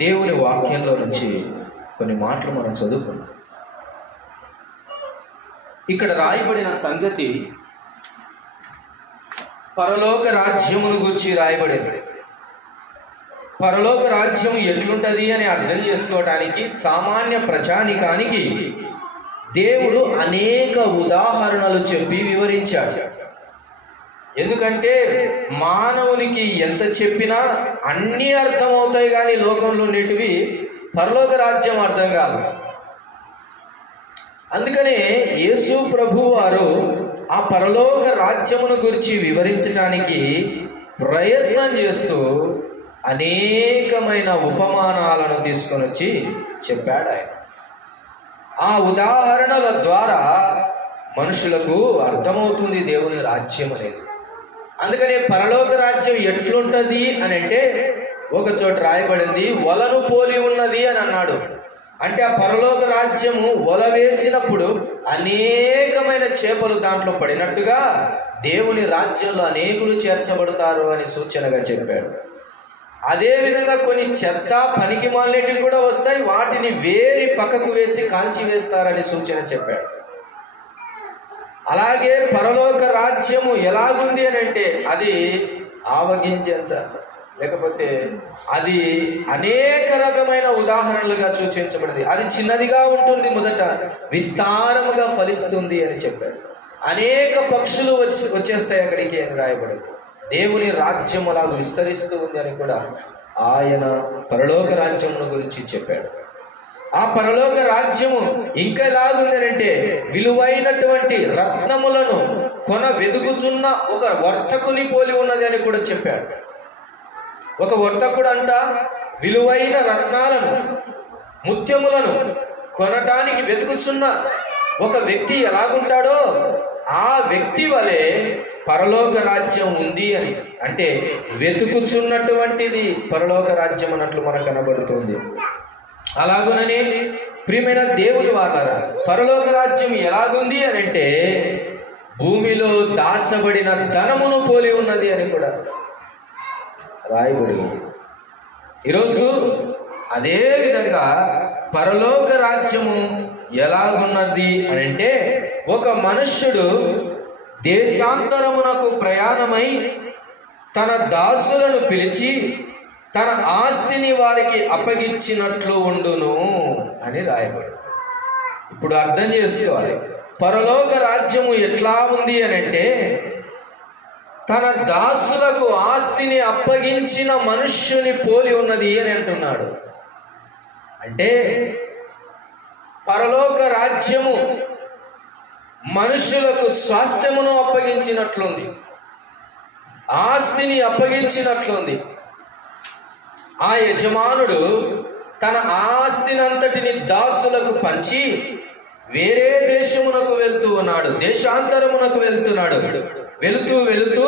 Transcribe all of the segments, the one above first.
దేవుని వాక్యంలో నుంచి కొన్ని మాటలు మనం చదువుకున్నాం. ఇక్కడ రాయబడిన సంగతి పరలోక రాజ్యమును గురించి రాయబడింది. పరలోక రాజ్యం ఎట్లుంటుంది అని అర్థం చేసుకోవటానికి సామాన్య ప్రజానికానికి దేవుడు అనేక ఉదాహరణలు చెప్పి వివరించాడు. ఎందుకంటే మానవునికి ఎంత చెప్పినా అన్నీ అర్థమవుతాయి, కానీ లోకంలో ఉండేటివి పరలోక రాజ్యం అర్థం కాదు. అందుకనే యేసు ప్రభు వారు ఆ పరలోక రాజ్యమును గురించి వివరించడానికి ప్రయత్నం చేస్తూ అనేకమైన ఉపమానాలను తీసుకొని వచ్చి చెప్పాడు ఆయన. ఆ ఉదాహరణల ద్వారా మనుషులకు అర్థమవుతుంది దేవుని రాజ్యం అనేది. అందుకనే పరలోక రాజ్యం ఎట్లుంటుంది అని అంటే ఒక చోట రాయబడింది, వలను పోలి ఉన్నది అని అన్నాడు. అంటే ఆ పరలోక రాజ్యము వల వేసినప్పుడు అనేకమైన చేపలు దాంట్లో పడినట్టుగా దేవుని రాజ్యంలో అనేకులు చేర్చబడతారు అని సూచనగా చెప్పాడు. అదేవిధంగా కొన్ని చెత్త పనికి మాలినటివి కూడా వస్తాయి, వాటిని వేరి పక్కకు వేసి కాల్చి వేస్తారని సూచన చెప్పాడు. అలాగే పరలోక రాజ్యము ఎలాగుంది అని అంటే అది ఆవగించేంత, లేకపోతే అది అనేక రకమైన ఉదాహరణలుగా సూచించబడింది. అది చిన్నదిగా ఉంటుంది, మొదట విస్తారముగా ఫలిస్తుంది అని చెప్పాడు. అనేక పక్షులు వచ్చేస్తాయి అక్కడికి అని రాయబడింది. దేవుని రాజ్యం అలా విస్తరిస్తూ ఉంది అని కూడా ఆయన పరలోక రాజ్యమును గురించి చెప్పాడు. ఆ పరలోక రాజ్యము ఇంకా ఎలాగుంది అంటే విలువైనటువంటి రత్నములను వెదుకుతున్న ఒక వర్తకుని పోలి ఉన్నది అని కూడా చెప్పాడు. ఒక వర్తకుడు అంట విలువైన రత్నాలను, ముత్యములను కొనటానికి వెతుకుతున్న ఒక వ్యక్తి ఎలాగుంటాడో ఆ వ్యక్తి వలె పరలోక రాజ్యం ఉంది అని, అంటే వెతుకుచున్నటువంటిది పరలోక రాజ్యం అన్నట్లు మనకు కనబడుతుంది. అలాగునని ప్రియమైన దేవుని వారలారా, పరలోక రాజ్యం ఎలాగుంది అని అంటే భూమిలో దాచబడిన ధనమును పోలి ఉన్నది అని కూడా రాయబడి. ఈరోజు అదే విధంగా పరలోక రాజ్యము ఎలాగున్నది అని అంటే ఒక మనుష్యుడు దేశాంతరమునకు ప్రయాణమై తన దాసులను పిలిచి తన ఆస్తిని వారికి అప్పగించినట్లు ఉండును అని రాయబడి. ఇప్పుడు అర్థం చేసుకోవాలి, పరలోక రాజ్యము ఎట్లా ఉంది అని అంటే తన దాసులకు ఆస్తిని అప్పగించిన మనుష్యుని పోలి ఉన్నది అని అంటున్నాడు. అంటే పరలోక రాజ్యము మనుషులకు స్వాస్థ్యమును అప్పగించినట్లుంది, ఆస్తిని అప్పగించినట్లుంది. ఆ యజమానుడు తన ఆస్తినంతటిని దాసులకు పంచి వేరే దేశమునకు వెళ్తూ ఉన్నాడు, దేశాంతరమునకు వెళ్తున్నాడు. వెళుతూ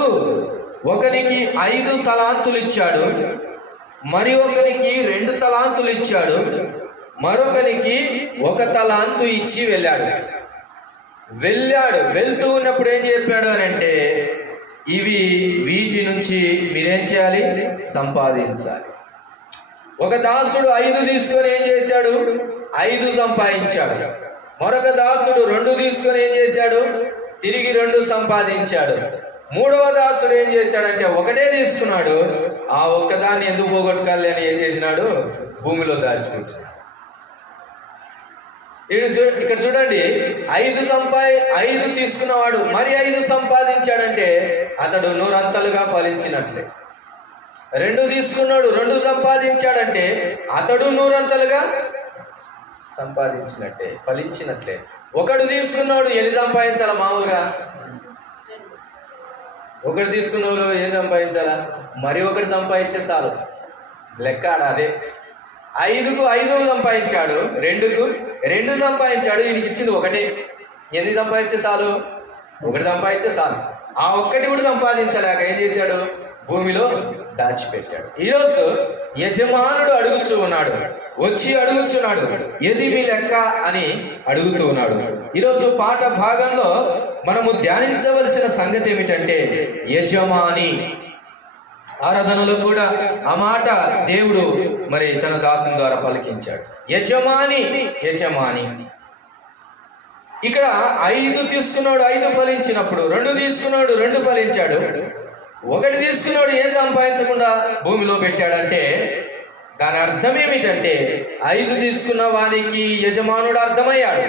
ఒకనికి 5 తలాంతులు ఇచ్చాడు, మరి ఒకనికి 2 తలాంతులు ఇచ్చాడు, మరొకనికి 1 తలాంతు ఇచ్చి వెళ్ళాడు. వెళ్తూ ఉన్నప్పుడు ఏం చెప్పాడు అని అంటే వీటి నుంచి మీరేం చేయాలి, సంపాదించాలి. ఒక దాసుడు 5 తీసుకొని ఏం చేశాడు, 5 సంపాదించాడు. మరొక దాసుడు 2 తీసుకొని ఏం చేశాడు, తిరిగి 2 సంపాదించాడు. మూడవ దాసుడు ఏం చేశాడంటే 1 తీసుకున్నాడు, ఆ ఒక్కదాన్ని ఎందుకు పోగొట్టుకోవాలి అని ఏం చేసినాడు, భూమిలో దాచిపెట్టాడు. ఇక్కడ చూడండి, 5 తీసుకున్నవాడు మరి 5 సంపాదించాడంటే అతడు 100 అంతలుగా ఫలించినట్లే. 2 తీసుకున్నాడు, 2 సంపాదించాడంటే అతడు 100 అంతలుగా సంపాదించినట్టే, ఫలించినట్లే. 1 తీసుకున్నాడు, ఎన్ని సంపాదించాలా? మామూలుగా 1 తీసుకున్నాడు ఏం సంపాదించాలా, మరి 1 సంపాదించే చాలు, లెక్క అదే. 5కు 5 సంపాదించాడు, 2కు 2 సంపాదించాడు, వీడికి ఇచ్చింది 1. ఎన్ని సంపాదించే చాలు, 1 సంపాదించే చాలు. ఆ 1 కూడా సంపాదించలేక ఏం చేశాడు, భూమిలో దాచిపెట్టాడు. ఈరోజు యజమానుడు వచ్చి అడుగుతున్నాడు, ఏది మీ లెక్క అని అడుగుతూ ఉన్నాడు. ఈరోజు పాఠ భాగంలో మనము ధ్యానించవలసిన సంగతి ఏమిటంటే యజమాని. ఆరాధనలో కూడా ఆ మాట దేవుడు మరి తన దాసుని ద్వారా పలికించాడు. యజమాని యజమాని. ఇక్కడ 5 తీసుకున్నాడు, 5 ఫలించినప్పుడు 2 తీసుకున్నాడు, 2 ఫలించాడు. 1 తీసుకున్నాడు, ఏం సంపాదించకుండా భూమిలో పెట్టాడంటే దాని అర్థం ఏమిటంటే 5 తీసుకున్న వానికి యజమానుడు అర్థమయ్యాడు,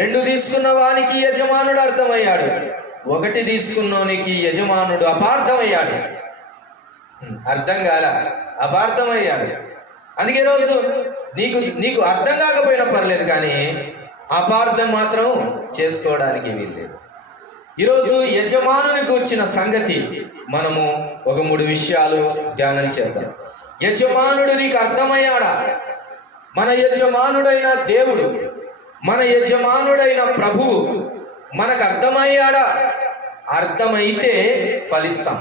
2 తీసుకున్న వానికి యజమానుడు అర్థమయ్యాడు, 1 తీసుకున్నోనికి యజమానుడు అపార్థమయ్యాడు. అర్థం కాల, అపార్థమయ్యాడు. అందుకే రోజు నీకు అర్థం కాకపోయినా పర్లేదు, కానీ అపార్థం మాత్రం చేసుకోవడానికి వీల్లేదు. ఈరోజు యజమానుని కూర్చిన సంగతి మనము ఒక 3 విషయాలు ధ్యానం చేద్దాం. యజమానుడు నీకు అర్థమయ్యాడా? మన యజమానుడైన దేవుడు, మన యజమానుడైన ప్రభువు మనకు అర్థమయ్యాడా? అర్థమైతే ఫలిస్తాం,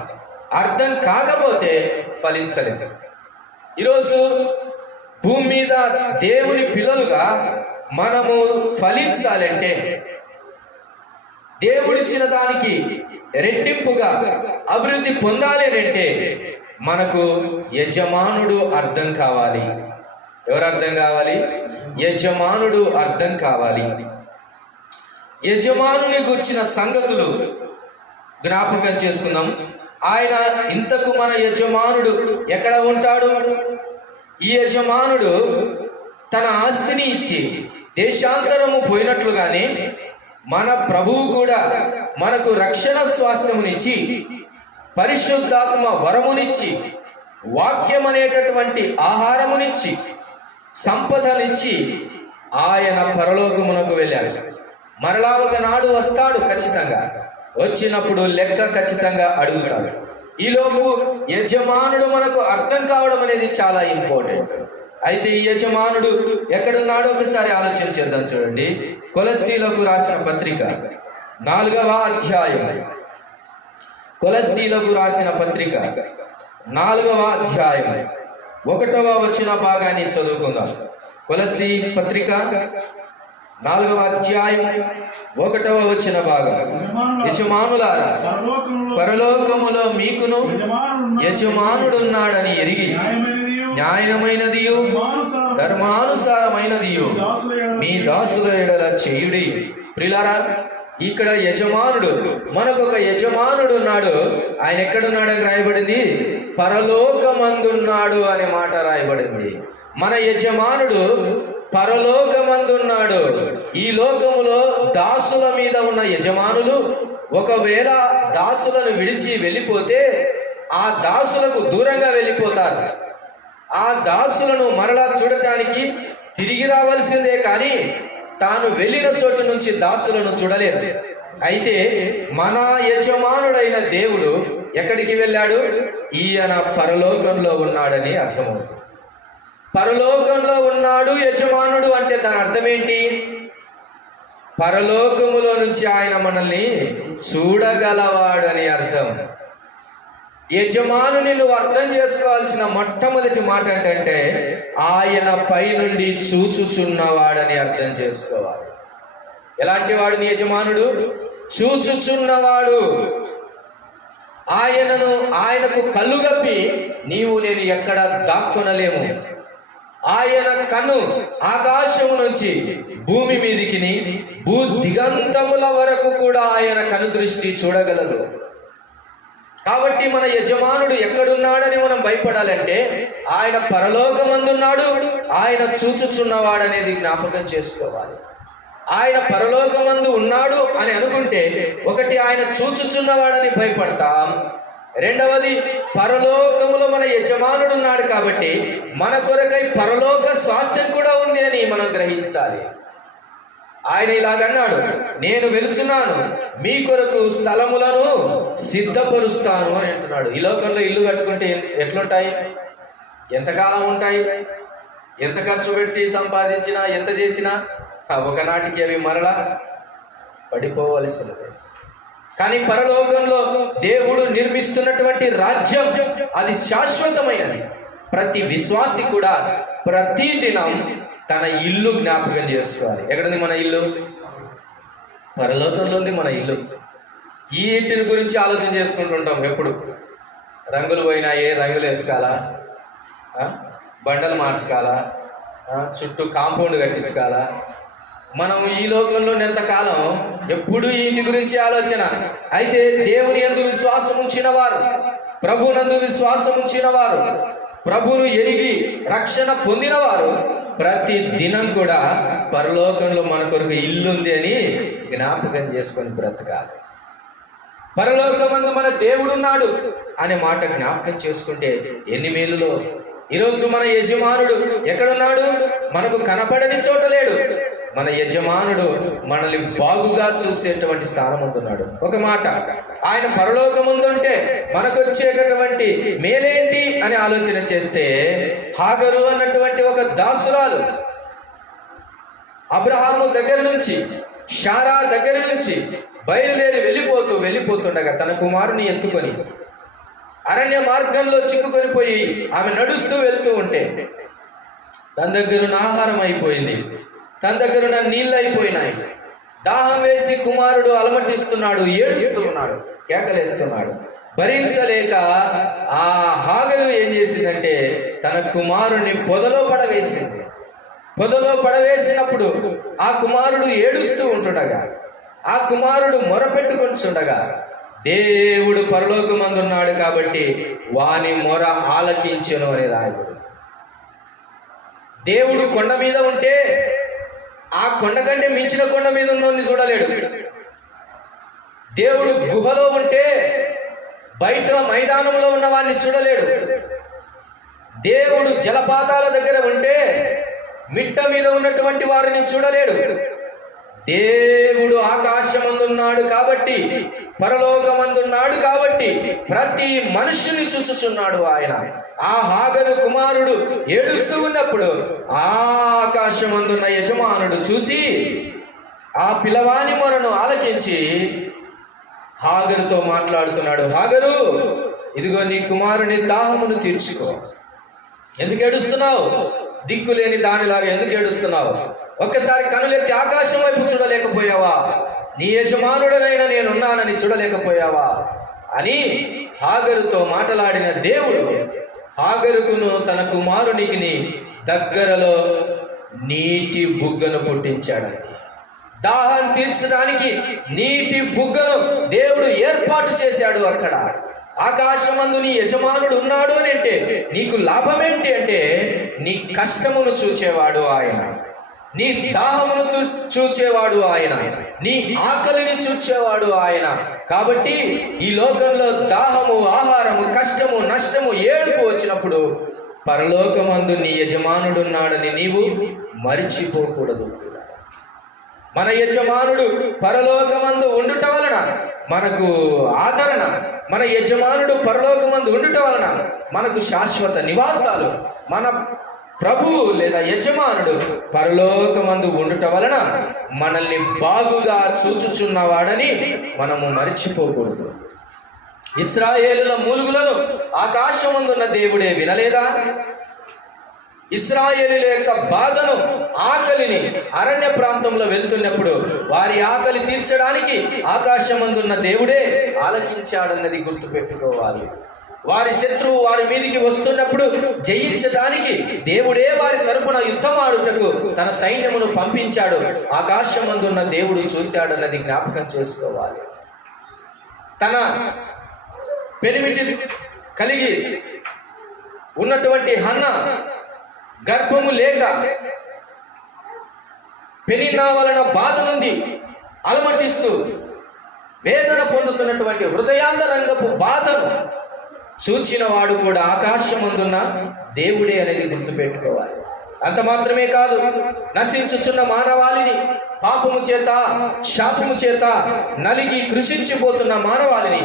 అర్థం కాకపోతే ఫలించలేదు. ఈరోజు భూమి మీద దేవుని పిల్లలుగా మనము ఫలించాలంటే, దేవుడిచ్చిన దానికి రెట్టింపుగా అభివృద్ధి పొందాలి అంటే మనకు యజమానుడు అర్థం కావాలి. ఎవరు అర్థం కావాలి? యజమానుడు అర్థం కావాలి. యజమానుని గురించిన సంగతులు జ్ఞాపకం చేసుకుందాం. ఆయన ఇంతకు మన యజమానుడు ఎక్కడ ఉంటాడు? ఈ యజమానుడు తన ఆస్తిని ఇచ్చి దేశాంతరము పోయినట్లుగానే మన ప్రభువు కూడా మనకు రక్షణ స్వాస్థ్యమునిచ్చి, పరిశుద్ధాత్మ వరమునిచ్చి, వాక్యం అనేటటువంటి ఆహారమునిచ్చి, సంపదనిచ్చి ఆయన పరలోకమునకు వెళ్ళాడు. మరలా ఒకనాడు వస్తాడు, ఖచ్చితంగా వచ్చినప్పుడు లెక్క ఖచ్చితంగా అడుగుతాడు. ఈలోపు యజమానుడు మనకు అర్థం కావడం అనేది చాలా ఇంపార్టెంట్. అయితే ఈ యజమానుడు ఎక్కడున్నాడో ఒకసారి ఆలోచన చేద్దాం. చూడండి, కొలస్సీలకు రాసిన పత్రిక 4వ అధ్యాయం, కొలస్సీలకు రాసిన పత్రిక 4వ అధ్యాయం 1వ వచన భాగాన్ని చదువుకుందాం. కొలస్సీ పత్రిక 4వ అధ్యాయం 1వ వచన భాగం. యజమానులారా, పరలోకములో మీకును యజమానుడున్నాడని ఎరిగి న్యాయమైనదియు ధర్మానుసారమైనదియు మీ దాసుల ఎడల చేయుడి. ప్రియులారా, ఇక్కడ యజమానుడు, మనకొక యజమానుడు ఉన్నాడు. ఆయన ఎక్కడున్నాడని రాయబడింది? పరలోకమందున్నాడు అనే మాట రాయబడింది. మన యజమానుడు పరలోకమందున్నాడు. ఈ లోకములో దాసుల మీద ఉన్న యజమానులు ఒకవేళ దాసులను విడిచి వెళ్ళిపోతే ఆ దాసులకు దూరంగా వెళ్ళిపోతారు. ఆ దాసులను మరలా చూడటానికి తిరిగి రావాల్సిందే, కానీ తాను వెళ్ళిన చోటు నుంచి దాసులను చూడలేరు. అయితే మన యజమానుడైన దేవుడు ఎక్కడికి వెళ్ళాడు? ఈయన పరలోకంలో ఉన్నాడని అర్థమవుతుంది. పరలోకంలో ఉన్నాడు యజమానుడు అంటే దాని అర్థం ఏంటి? పరలోకములో నుంచి ఆయన మనల్ని చూడగలవాడు అని అర్థం. యజమానుని నువ్వు అర్థం చేసుకోవాల్సిన మొట్టమొదటి మాట ఏంటంటే ఆయన పై నుండి చూచుచున్నవాడని అర్థం చేసుకోవాలి. ఎలాంటి వాడు నీ యజమానుడు? చూచుచున్నవాడు. ఆయనకు కళ్ళు గప్పి నీవు నేను ఎక్కడ దాక్కొనలేము. ఆయన కన్ను ఆకాశము నుంచి భూమి మీదికి భూ దిగంతముల వరకు కూడా ఆయన కను దృష్టి చూడగలదు. కాబట్టి మన యజమానుడు ఎక్కడున్నాడని మనం భయపడాలంటే ఆయన పరలోకమందున్నాడు, ఆయన చూచుచున్నవాడనేది జ్ఞాపకం చేసుకోవాలి. ఆయన పరలోకమందు ఉన్నాడు అని అనుకుంటే ఒకటి ఆయన చూచుచున్నవాడని భయపడతాం, రెండవది పరలోకములో మన యజమానుడు ఉన్నాడు కాబట్టి మన కొరకై పరలోక స్వాస్థ్యం కూడా ఉంది అని మనం గ్రహించాలి. ఆయన ఇలాగన్నాడు, నేను వెలుచున్నాను, మీ కొరకు స్థలములను సిద్ధపరుస్తాను అని అంటున్నాడు. ఈ లోకంలో ఇల్లు కట్టుకుంటే ఎట్లుంటాయి? ఎంతకాలం ఉంటాయి? ఎంత ఖర్చు పెట్టి సంపాదించినా, ఎంత చేసినా ఒకనాటికి అవి మరలా పడిపోవలసినదే. కానీ పరలోకంలో దేవుడు నిర్మిస్తున్నటువంటి రాజ్యం అది శాశ్వతమైనది. ప్రతి విశ్వాసి కూడా ప్రతి దినం తన ఇల్లు జ్ఞాపకం చేసుకోవాలి. ఎక్కడుంది మన ఇల్లు? పరలోకంలో ఉంది మన ఇల్లు. ఈ ఇంటిని గురించి ఆలోచన చేసుకుంటుంటాం ఎప్పుడు. రంగులు పోయినా ఏ రంగులు వేసుకోవాలా, బండలు మార్చుకోవాలా, చుట్టూ కాంపౌండ్ కట్టించుకోవాలా. మనం ఈ లోకంలో ఎంతకాలం ఎప్పుడు ఇంటి గురించి ఆలోచన. అయితే దేవుని యందు విశ్వాసం ఉంచిన వారు, ప్రభునందు విశ్వాసం ఉంచిన వారు, ప్రభును ఎరిగి రక్షణ పొందిన వారు ప్రతి దినం కూడా పరలోకంలో మన కొరకు ఇల్లు ఉంది అని జ్ఞాపకం చేసుకొని బ్రతకాలి. పరలోకమందు మన దేవుడున్నాడు అనే మాట జ్ఞాపకం చేసుకుంటే ఎన్ని మేలులో. ఈరోజు మన యజమానుడు ఎక్కడున్నాడు? మనకు కనపడని చోట లేడు. మన యజమానుడు మనల్ని బాగుగా చూసేటువంటి స్థానం ఉంటున్నాడు. ఒక మాట, ఆయన పరలోకముందుంటే మనకు వచ్చేటటువంటి మేలేంటి అని ఆలోచన చేస్తే, హాగరు అన్నటువంటి ఒక దాసురాలు అబ్రహాము దగ్గర నుంచి, షారా దగ్గర నుంచి బయలుదేరి వెళ్ళిపోతుండగా తన కుమారుని ఎత్తుకొని అరణ్య మార్గంలో చిక్కుకొని పోయి ఆమె నడుస్తూ వెళ్తూ ఉంటే తన దగ్గరున్న ఆహారం అయిపోయింది, తన దగ్గరున్న నీళ్ళు అయిపోయినాయి. దాహం వేసి కుమారుడు అలమటిస్తున్నాడు, ఏడుస్తున్నాడు, కేకలేస్తున్నాడు. భరించలేక ఆ హాగరు ఏం చేసిందంటే తన కుమారుని పొదలో పడవేసింది. పొదలో పడవేసినప్పుడు ఆ కుమారుడు ఏడుస్తూ ఉంటుండగా, ఆ కుమారుడు మొరపెట్టుకొంచుండగా, దేవుడు పరలోకమందున్నాడు కాబట్టి వాని మొర ఆలకించెను అని రాయబడు. దేవుడు కొండ మీద ఉంటే ఆ కొండ కంటే మించిన కొండ మీద ఉన్నోడిని చూడలేడు. దేవుడు గుహలో ఉంటే బయట మైదానంలో ఉన్న వాడిని చూడలేడు. దేవుడు జలపాతాల దగ్గర ఉంటే మిట్ట మీద ఉన్నటువంటి వారిని చూడలేడు. దేవుడు ఆకాశమందున్నాడు కాబట్టి, పరలోకమందున్నాడు కాబట్టి ప్రతి మనుషుని చూచుచున్నాడు ఆయన. ఆ హాగరు కుమారుడు ఏడుస్తూ ఉన్నప్పుడు ఆకాశమందున్న యజమానుడు చూసి ఆ పిల్లవాని మొరను ఆలకించి హాగరుతో మాట్లాడుతున్నాడు. హాగరు, ఇదిగో నీ కుమారుని దాహమును తీర్చుకో. ఎందుకు ఏడుస్తున్నావు? దిక్కులేని దానిలాగా ఎందుకు ఏడుస్తున్నావు? ఒక్కసారి కనులెత్తి ఆకాశం వైపు చూడలేకపోయావా? నీ యజమానుడనైనా నేనున్నానని చూడలేకపోయావా అని హాగరుతో మాట్లాడిన దేవుడు హాగరుకును తన కుమారునికి దగ్గరలో నీటి బుగ్గను పుట్టించాడండి. దాహం తీర్చడానికి నీటి బుగ్గను దేవుడు ఏర్పాటు చేశాడు. అక్కడ ఆకాశమందు నీ యజమానుడు ఉన్నాడు అని అంటే నీకు లాభమేంటి అంటే, నీ కష్టమును చూచేవాడు ఆయన, నీ దాహమును చూచేవాడు ఆయన, నీ ఆకలిని చూచేవాడు ఆయన. కాబట్టి ఈ లోకంలో దాహము, ఆహారము, కష్టము, నష్టము, ఏడుపు వచ్చినప్పుడు పరలోకమందు నీ యజమానుడున్నాడని నీవు మరిచిపోకూడదు. మన యజమానుడు పరలోకమందు ఉండుట వలన మనకు ఆదరణ, మన యజమానుడు పరలోకమందు ఉండుట వలన మనకు శాశ్వత నివాసాలు. మన ప్రభువు లేదా యజమానుడు పరలోకమందు ఉండుట వలన మనల్ని బాగుగా చూచుచున్నవాడని మనము మరిచిపోకూడదు. ఇశ్రాయేలుల మూలుగులను ఆకాశమందున్న దేవుడే వినలేదా? ఇశ్రాయేలుల యొక్క బాధను, ఆకలిని అరణ్య ప్రాంతంలో వెళ్తున్నప్పుడు వారి ఆకలి తీర్చడానికి ఆకాశమందున్న దేవుడే ఆలకించాడన్నది గుర్తుపెట్టుకోవాలి. వారి శత్రువు వారి మీదికి వస్తున్నప్పుడు జయించడానికి దేవుడే వారి తరపున యుద్ధమాడుటకు తన సైన్యమును పంపించాడు. ఆకాశమందున్న దేవుడు చూశాడన్నది జ్ఞాపకం చేసుకోవాలి. తన పెనిమిటి కలిగి ఉన్నటువంటి హన్న గర్భము లేక పెనిన్నా వలన బాధ నుండి అలమటిస్తూ వేదన పొందుతున్నటువంటి హృదయాంతరంగపు బాధను చూచిన వాడు కూడా ఆకాశమందున్న దేవుడే అనేది గుర్తుపెట్టుకోవాలి. అంత మాత్రమే కాదు, నశించుచున్న మానవాళిని, పాపము చేత, శాపము చేత నలిగి కృషించిపోతున్న మానవాళిని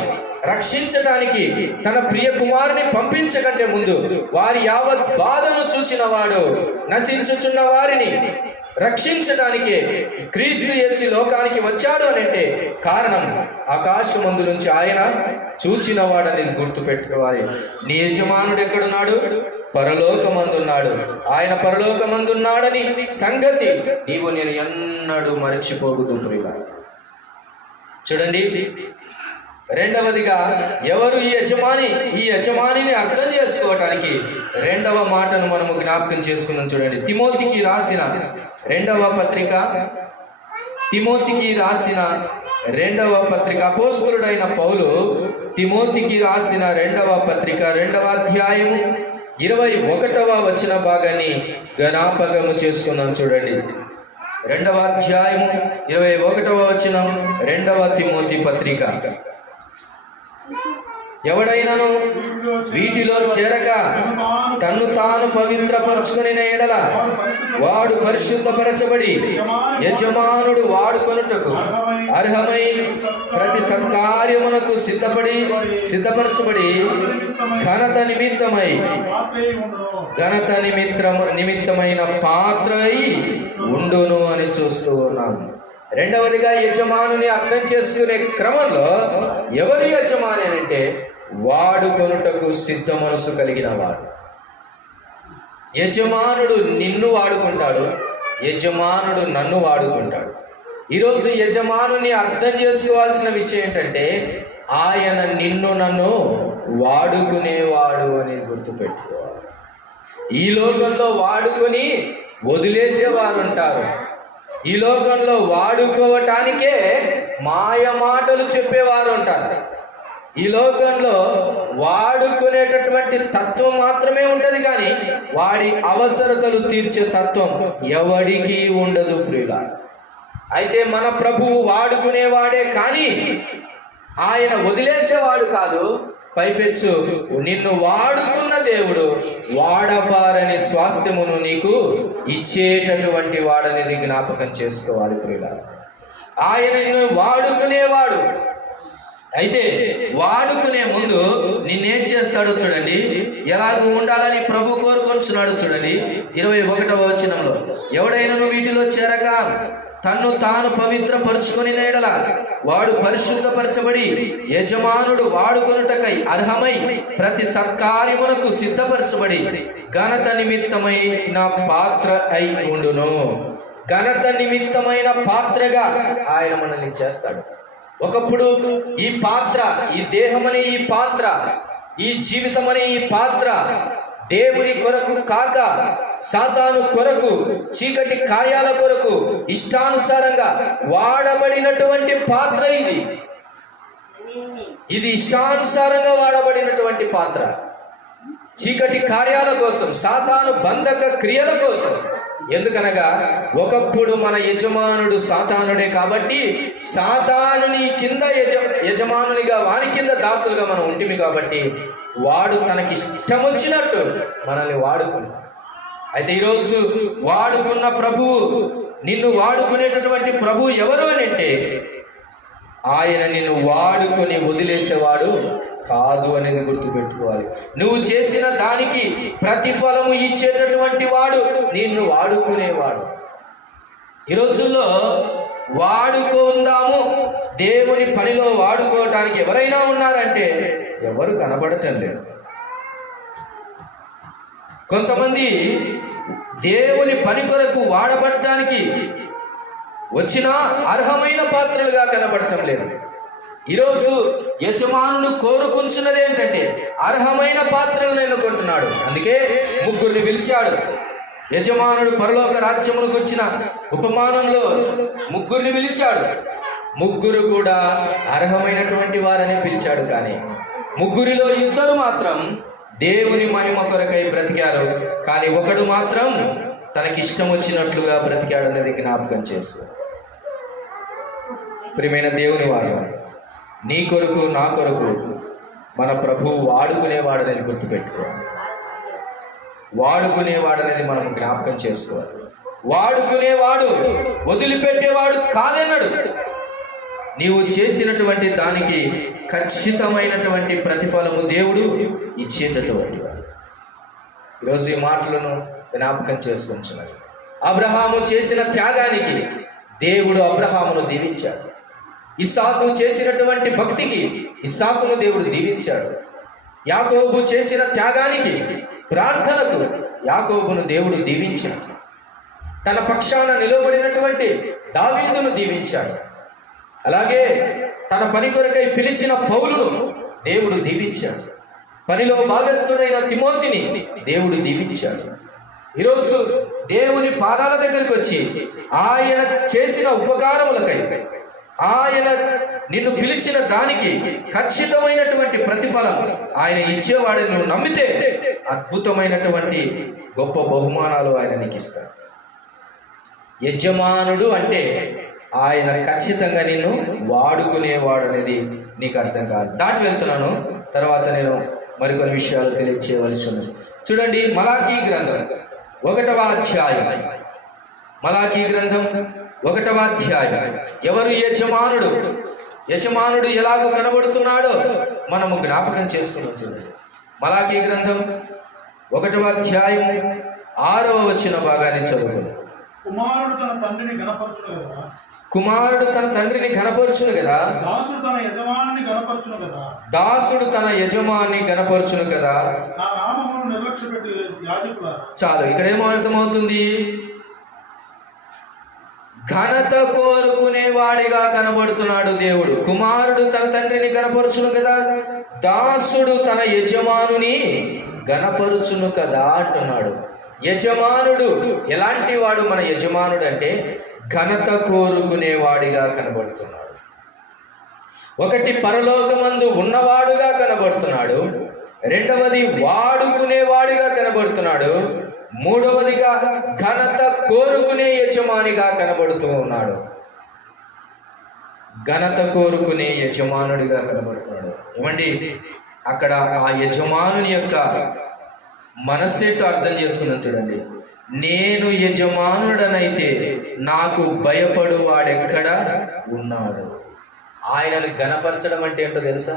రక్షించడానికి తన ప్రియ కుమారుని పంపించకంటే ముందు వారి యావత్ బాధను చూచిన వాడు నశించుచున్న వారిని రక్షించడానికి క్రీస్తు యేసు లోకానికి వచ్చాడు అని అంటే కారణం ఆకాశమందు నుంచి ఆయన చూచిన వాడనేది గుర్తుపెట్టుకోవాలి. నీ యజమానుడు ఎక్కడున్నాడు? పరలోకమందున్నాడు. ఆయన పరలోకమందున్నాడని సంగతి నీవు నేను ఎన్నడూ మరచిపోకూడదు. చూడండి, రెండవదిగా ఎవరు ఈ యజమానిని అర్థం చేసుకోవటానికి రెండవ మాటను మనము జ్ఞాపకం చేసుకుందాం. చూడండి, తిమోతికి రాసిన రెండవ పత్రిక అపోస్తలుడైన పౌలు తిమోతికి రాసిన రెండవ పత్రిక 2వ అధ్యాయము 21వ వచన భాగాన్ని జ్ఞాపకము చేసుకుందాం. చూడండి, 2వ అధ్యాయము 21వ వచనం, 2వ తిమోతి పత్రిక. ఎవడైనను వీటిలో చేరక తన్ను తాను పవిత్రపరచుకుని ఎడల వాడు పరిశుద్ధపరచబడి యజమానుడు వాడుకొనుటకు అర్హమై ప్రతి సత్కార్యమునకు సిద్ధపరచబడి ఘనత నిమిత్తమైన పాత్ర అయి ఉండును అని చూస్తూ ఉన్నాము. రెండవదిగా యజమానుని అర్థం చేసుకునే క్రమంలో ఎవరు యజమాని అంటే వాడుకొనుటకు సిద్ధ మనసు కలిగిన వాడు. యజమానుడు నిన్ను వాడుకుంటాడు, యజమానుడు నన్ను వాడుకుంటాడు. ఈరోజు యజమానుని అర్థం చేసుకోవాల్సిన విషయం ఏంటంటే ఆయన నిన్ను నన్ను వాడుకునేవాడు అని గుర్తుపెట్టుకోవాలి. ఈ లోకంలో వాడుకొని వదిలేసేవారు ఉంటారు. ఈ లోకంలో వాడుకోవటానికే మాయ మాటలు చెప్పేవారు ఉంటారు. ఈ లోకంలో వాడుకునేటటువంటి తత్వం మాత్రమే ఉంటుంది, కానీ వాడి అవసరతలు తీర్చే తత్వం ఎవడికి ఉండదు ప్రియుల. అయితే మన ప్రభువు వాడుకునేవాడే, కానీ ఆయన వదిలేసేవాడు కాదు. పైపెచ్చు నిన్ను వాడుకున్న దేవుడు వాడబారని స్వాస్థ్యమును నీకు ఇచ్చేటటువంటి వాడని జ్ఞాపకం చేసుకోవాలి ప్రియుల. ఆయన నిన్ను వాడుకునేవాడు. అయితే వాడుకునే ముందు నిన్నేం చేస్తాడో చూడండి, ఎలాగ ఉండాలని ప్రభు కోరుకొంచున్నాడు. చూడండి, 21వ వచనంలో, ఎవడైనను వీటిలో చేరక తన్ను తాను పవిత్రపరుచుకొని ఎడల వాడు పరిశుద్ధపరచబడి యజమానుడు వాడుకొనుటకై అర్హమై ప్రతి సత్కార్యమునకు సిద్ధపరచబడి ఘనత నిమిత్తమైన పాత్ర అయి ఉండును. ఘనత నిమిత్తమైన పాత్రగా ఆయన మనల్ని చేస్తాడు. ఒకప్పుడు ఈ పాత్ర, ఈ దేహం అనే ఈ పాత్ర, ఈ జీవితం అనే ఈ పాత్ర దేవుని కొరకు కాక సాతాను కొరకు, చీకటి కార్యాల కొరకు ఇష్టానుసారంగా వాడబడినటువంటి పాత్ర. ఇది ఇష్టానుసారంగా వాడబడినటువంటి పాత్ర. చీకటి కార్యాల కోసం, సాతాను బంధక క్రియల కోసం. ఎందుకనగా ఒకప్పుడు మన యజమానుడు సాతానుడే కాబట్టి సాతానుని కింద యజమానునిగా, వాని కింద దాసులుగా మనం ఉంటిమి కాబట్టి వాడు తనకి ఇష్టం వచ్చినట్టు మనల్ని వాడుకున్నాడు. అయితే ఈరోజు వాడుకున్న ప్రభువు, నిన్ను వాడుకునేటటువంటి ప్రభు ఎవరు అని అంటే ఆయన నిన్ను వాడుకొని వదిలేసేవాడు కాదు అనేది గుర్తుపెట్టుకోవాలి. నువ్వు చేసిన దానికి ప్రతిఫలము ఇచ్చేటటువంటి వాడు నిన్ను వాడుకునేవాడు. ఈ రోజుల్లో వాడుకుందాము, దేవుని పనిలో వాడుకోవటానికి ఎవరైనా ఉన్నారంటే ఎవరు కనపడటం లేదు. కొంతమంది దేవుని పని కొరకు వాడబడటానికి వచ్చిన అర్హమైన పాత్రలుగా కనబడటం లేదు. ఈరోజు యజమానుడు కోరుకుంటున్నది ఏంటంటే అర్హమైన పాత్రలను ఎన్నుకుంటున్నాడు. అందుకే ముగ్గురిని పిలిచాడు. యజమానుడు పరలోక రాజ్యమును గురించిన ఉపమానంలో ముగ్గురిని పిలిచాడు. ముగ్గురు కూడా అర్హమైనటువంటి వారని పిలిచాడు. కానీ ముగ్గురిలో ఇద్దరు మాత్రం దేవుని మహిమ కొరకై బ్రతికారు. కానీ ఒకడు మాత్రం తనకిష్టం వచ్చినట్లుగా బ్రతికాడు అనేది జ్ఞాపకం చేస్తూ, ప్రియమైన దేవుని వారు, నీ కొరకు నా కొరకు మన ప్రభువు వాడుకునేవాడనేది గుర్తుపెట్టుకోవాలి. వాడుకునేవాడనేది మనం జ్ఞాపకం చేసుకోవాలి. వాడుకునేవాడు వదిలిపెట్టేవాడు కాదన్నాడు. నీవు చేసినటువంటి దానికి ఖచ్చితమైనటువంటి ప్రతిఫలము దేవుడు ఇచ్చేటటువంటి వాడు. ఈరోజు ఈ మాటలను జ్ఞాపకం చేసుకుంటున్నాడు. అబ్రహాము చేసిన త్యాగానికి దేవుడు అబ్రహామును దీవించాడు. ఇస్సాకు చేసినటువంటి భక్తికి ఇస్సాకును దేవుడు దీవించాడు. యాకోబు చేసిన త్యాగానికి, ప్రార్థనకు యాకోబును దేవుడు దీవించాడు. తన పక్షాన నిలబడినటువంటి దావీదును దీవించాడు. అలాగే తన పని కొరకై పిలిచిన పౌలును దేవుడు దీవించాడు. పనిలో భాగస్థుడైన తిమోతిని దేవుడు దీవించాడు. ఈరోజు దేవుని పాదాల దగ్గరికి వచ్చి ఆయన చేసిన ఉపకారములకై, ఆయన నిన్ను పిలిచిన దానికి ఖచ్చితమైనటువంటి ప్రతిఫలం ఆయన ఇచ్చేవాడని నువ్వు నమ్మితే అద్భుతమైనటువంటి గొప్ప బహుమానాలు ఆయన నీకు ఇస్తాడు. యజమానుడు అంటే ఆయన ఖచ్చితంగా నిన్ను వాడుకునేవాడు అనేది నీకు అర్థం కాదు. దాటి వెళ్తున్నాను, తర్వాత నేను మరికొన్ని విషయాలు తెలియచేయవలసి ఉంది. చూడండి, మలాకీ గ్రంథం 1వ అధ్యాయం. మలాకీ గ్రంథం 1వ అధ్యాయం. ఎవరు యజమానుడు, యజమానుడు ఎలాగో కనబడుతున్నాడో మనము జ్ఞాపకం చేసుకున్నాం. చూడండి, మలాకీ గ్రంథం 1వ అధ్యాయం 6వ వచన భాగాన్ని చదువుకుందాం. కుమారుడు తన తండ్రిని ఘనపరచును కదా, కుమారుడు తన తండ్రిని ఘనపరచును కదా, దాసుడు తన యజమానిని ఘనపరచును కదా, దాసుడు తన యజమాని ఘనపరచును కదా. నా నామమును నిర్లక్ష్యపెట్టి యాజకులారా. చాలు, ఇక్కడేమో అర్థమవుతుంది? ఘనత కోరుకునేవాడిగా కనబడుతున్నాడు దేవుడు. కుమారుడు తన తండ్రిని ఘనపరచును కదా, దాసుడు తన యజమానుని ఘనపరచును కదా అంటున్నాడు. యజమానుడు ఎలాంటి వాడు? మన యజమానుడు అంటే ఘనత కోరుకునేవాడిగా కనబడుతున్నాడు. ఒకటి, పరలోకమందు ఉన్నవాడుగా కనబడుతున్నాడు. రెండవది, వాడుకునేవాడిగా కనబడుతున్నాడు. మూడవదిగా, ఘనత కోరుకునే యజమానిగా కనబడుతూ ఉన్నాడు. ఘనత కోరుకునే యజమానుడిగా కనబడుతున్నాడు. ఏమండి, అక్కడ ఆ యజమానుని యొక్క మనస్సేటో అర్థం చేసుకున్నాం. చూడండి, నేను యజమానుడనైతే నాకు భయపడు వాడెక్కడ ఉన్నాడు. ఆయనను ఘనపరచడం అంటే ఏంటో తెలుసా?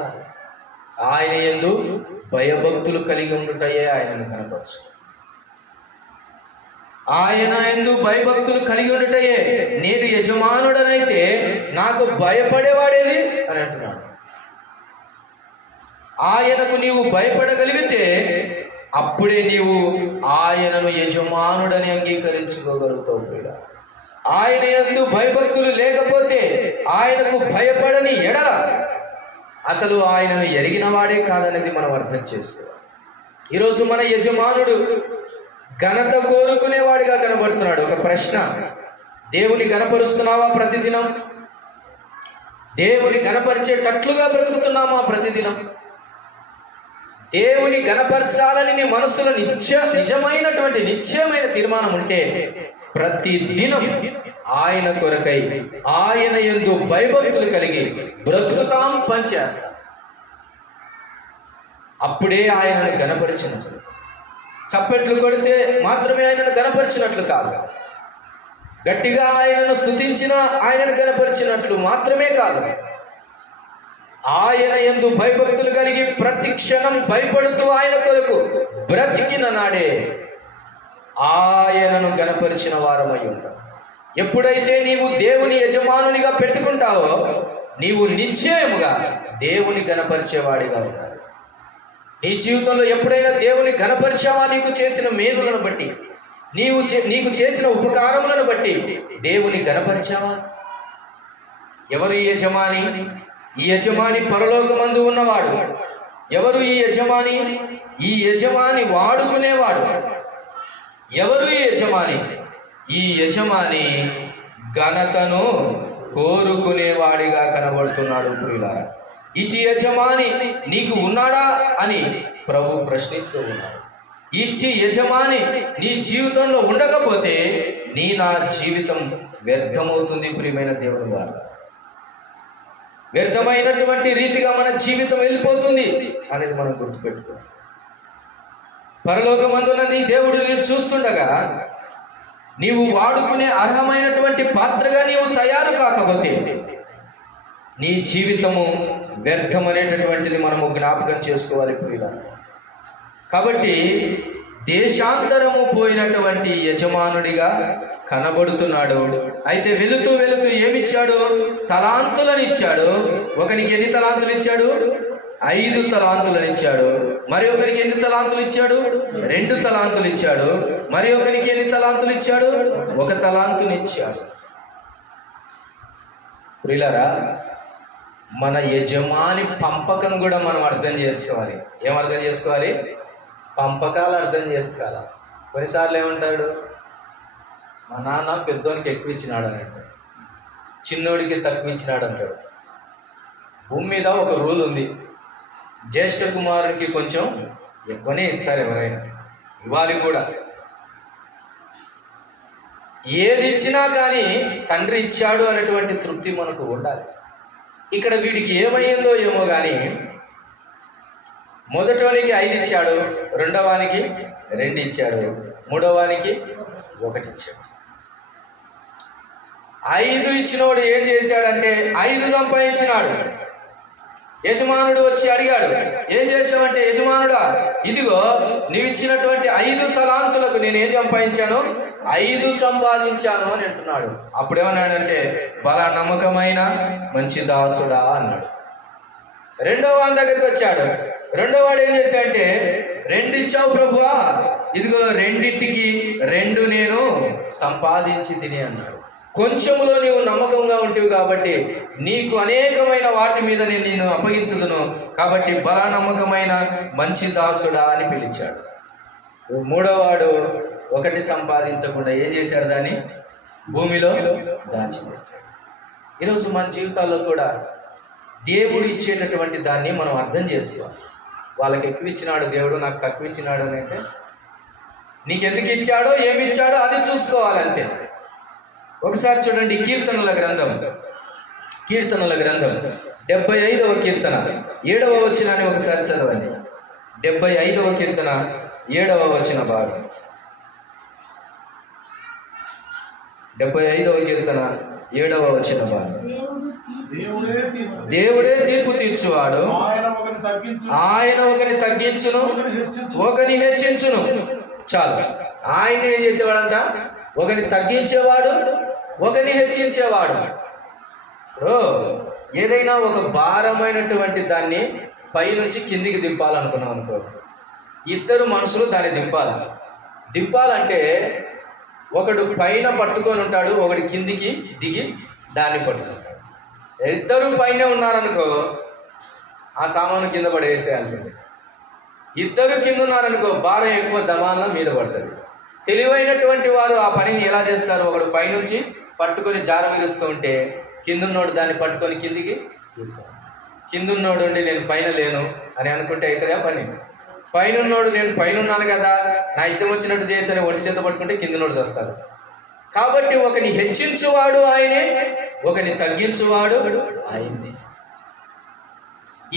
ఆయన యందు భయభక్తులు కలిగి ఉండుటయే ఆయనను ఘనపరచు. ఆయన యందు భయభక్తులు కలిగి ఉండుటయే. నేను యజమానుడనైతే నాకు భయపడేవాడేది అని అంటున్నాడు. ఆయనకు నీవు భయపడగలిగితే అప్పుడే నీవు ఆయనను యజమానుడని అంగీకరించుకోగలుగుతావు. ఆయన యందు భయభక్తులు లేకపోతే, ఆయనకు భయపడని ఎడల అసలు ఆయనను ఎరిగిన వాడే కాదనేది మనం అర్థం చేసుకోవాలి. ఈరోజు మన యజమానుడు ఘనత కోరుకునేవాడిగా కనబడుతున్నాడు. ఒక ప్రశ్న, దేవుని గణపరుస్తున్నావా ప్రతిదినం? దేవుని గణపరిచేటట్లుగా బ్రతుకుతున్నామా ప్రతిదినం? దేవుని గణపరచాలని నీ మనసులో నిజమైనటువంటి నిశ్చయమైన తీర్మానం ఉంటే ప్రతి దినం ఆయన కొరకై, ఆయన యందు భయభక్తులు కలిగి బ్రతుకుతాం, పనిచేస్తాం. అప్పుడే ఆయనను గణపరిచినట్లు. చప్పట్లు కొడితే మాత్రమే ఆయనను గణపరిచినట్లు కాదు, గట్టిగా ఆయనను స్తుతించిన ఆయనను గణపరిచినట్లు మాత్రమే కాదు, ఆయన యందు భయభక్తులు కలిగి ప్రతి క్షణం భయపడుతూ ఆయన కొరకు బ్రతికిన నాడే ఆయనను గణపరిచిన వారమై ఉంటాం. ఎప్పుడైతే నీవు దేవుని యజమానునిగా పెట్టుకుంటావో నీవు నిశ్చయముగా దేవుని గణపరిచేవాడిగా ఉంటావు. నీ జీవితంలో ఎప్పుడైనా దేవుని గణపరిచావా? నీకు చేసిన మేలులను బట్టి, నీకు చేసిన ఉపకారములను బట్టి దేవుని గణపరిచావా? ఎవరు ఈ యజమాని? ఈ యజమాని పరలోకమందు ఉన్నవాడు. ఎవరు ఈ యజమాని? ఈ యజమాని వాడుకునేవాడు. ఎవరు ఈ యజమాని? ఈ యజమాని ఘనతను కోరుకునేవాడిగా కనబడుతున్నాడు. ప్రియులారా, ఇటు యజమాని నీకు ఉన్నాడా అని ప్రభు ప్రశ్నిస్తూ ఉన్నాడు. ఇటు యజమాని నీ జీవితంలో ఉండకపోతే నా జీవితం వ్యర్థమవుతుంది. ప్రియమైన దేవుని వారు, వ్యర్థమైనటువంటి రీతిగా మన జీవితం వెళ్ళిపోతుంది అనేది మనం గుర్తుపెట్టుకోవాలి. పరలోకమందున నీ దేవుడు నేను చూస్తుండగా నీవు వాడుకునే అర్హమైనటువంటి పాత్రగా నీవు తయారు కాకపోతే నీ జీవితము వ్యర్థం అనేటటువంటిది మనము జ్ఞాపకం చేసుకోవాలి ప్రియులారా. కాబట్టి దేశాంతరము పోయినటువంటి యజమానుడిగా కనబడుతున్నాడు. అయితే వెళుతూ వెళుతూ ఏమిచ్చాడు? తలాంతులను ఇచ్చాడు. ఒకరికి ఎన్ని తలాంతులు ఇచ్చాడు? 5 తలాంతులను ఇచ్చాడు. మరి ఒకరికి ఎన్ని తలాంతులు ఇచ్చాడు? 2 తలాంతులు ఇచ్చాడు. మరి ఒకరికి ఎన్ని తలాంతులు ఇచ్చాడు? 1 తలాంతుని ఇచ్చాడు. ప్రియులారా, మన యజమాని పంపకం కూడా మనం అర్థం చేసుకోవాలి. ఏం అర్థం చేసుకోవాలి? పంపకాలు అర్థం చేసుకోవాలి. కొన్నిసార్లు ఏమంటాడు, మా నాన్న పెద్దోనికి ఎక్కువ ఇచ్చినాడు అని అంటాడు, చిన్నోడికి తక్కువ ఇచ్చినాడు అంటాడు. భూమి మీద ఒక రూల్ ఉంది, జ్యేష్ఠ కుమారునికి కొంచెం ఎక్కువనే ఇస్తారు ఎవరైనా, ఇవ్వాలి కూడా. ఏది ఇచ్చినా కానీ తండ్రి ఇచ్చాడు అనేటువంటి తృప్తి మనకు ఉండాలి. ఇక్కడ వీడికి ఏమైందో ఏమో కానీ మొదటోనికి 5 ఇచ్చాడు, రెండవానికి 2 ఇచ్చాడు, మూడవానికి 1 ఇచ్చాడు. 5 ఇచ్చినోడు ఏం చేశాడంటే 5 సంపాదించినాడు. యజమానుడు వచ్చి అడిగాడు, ఏం చేసావంటే, యజమానుడా ఇదిగో నీవు ఇచ్చినటువంటి 5 తలాంతులకు నేను ఏం సంపాదించాను, 5 సంపాదించాను అని అంటున్నాడు. అప్పుడేమన్నాడంటే, బలా నమ్మకమైన మంచి దాసుడా అన్నాడు. రెండో వాడి దగ్గరికి వచ్చాడు. రెండో వాడు ఏం చేశాడంటే, 2 ఇచ్చావు ప్రభువా, ఇదిగో 2టికి 2 నేను సంపాదించి తిని అన్నాడు. కొంచెంలో నీవు నమ్మకంగా ఉంటావు కాబట్టి నీకు అనేకమైన వాటి మీద నేను అప్పగించుదును, కాబట్టి బల నమ్మకమైన మంచి దాసుడా అని పిలిచాడు. మూడోవాడు 1 సంపాదించకుండా ఏం చేశాడు, దాన్ని భూమిలో దాచిపెట్టాడు. ఈరోజు మన జీవితాల్లో కూడా దేవుడు ఇచ్చేటటువంటి దాన్ని మనం అర్థం చేసుకోవాలి. వాళ్ళకి ఎక్కువ ఇచ్చినాడు దేవుడు, నాకు తక్కువ ఇచ్చినాడు అని అంటే, నీకెందుకు ఇచ్చాడో ఏమి ఇచ్చాడో అది చూసుకోవాలంతే. ఒకసారి చూడండి, కీర్తనల గ్రంథం 75వ కీర్తన 7వ వచనాన్ని ఒకసారి చదవండి. 75వ కీర్తన 7వ వచన భాగం. 75వ కీర్తన 7వ వచన భాగం. దేవుడే తీర్పు తీర్చువాడు, ఆయన ఒకని తగ్గించును ఒకని హెచ్చించును. చాలు. ఆయన ఏం చేసేవాడంట, ఒకని తగ్గించేవాడు ఒకని హెచ్చించేవాడు. ఏదైనా ఒక భారమైనటువంటి దాన్ని పైనుంచి కిందికి దింపాలనుకున్నాం అనుకో, 2 మనుషులు దాన్ని దింపాలంటే ఒకడు పైన పట్టుకొని ఉంటాడు, ఒకడు కిందికి దిగి దాన్ని పట్టుకుంటాడు. 2 పైన ఉన్నారనుకో ఆ సామాను కింద పడేసేయాల్సిందే. 2 కింద ఉన్నారనుకో భారం ఎక్కువ దమాన మీద పడుతుంది. తెలివైనటువంటి వారు ఆ పనిని ఎలా చేస్తారు, ఒకడు పైనుంచి పట్టుకొని జార విరుస్తూ ఉంటే కిందున్నోడు దాన్ని పట్టుకొని కిందికి తీసుకో. కిందున్నోడు ఉండి నేను పైన లేను అని అనుకుంటే అవుతుందా పని? పైనున్నోడు నేను పైన ఉన్నాను కదా, నా ఇష్టం వచ్చినట్టు చేయొచ్చు అని ఒంటి చేత పట్టుకుంటే కిందున్నోడు చేస్తాడు. కాబట్టి ఒకని హెచ్చించువాడు ఆయనే, ఒకని తగ్గించువాడు ఆయనే.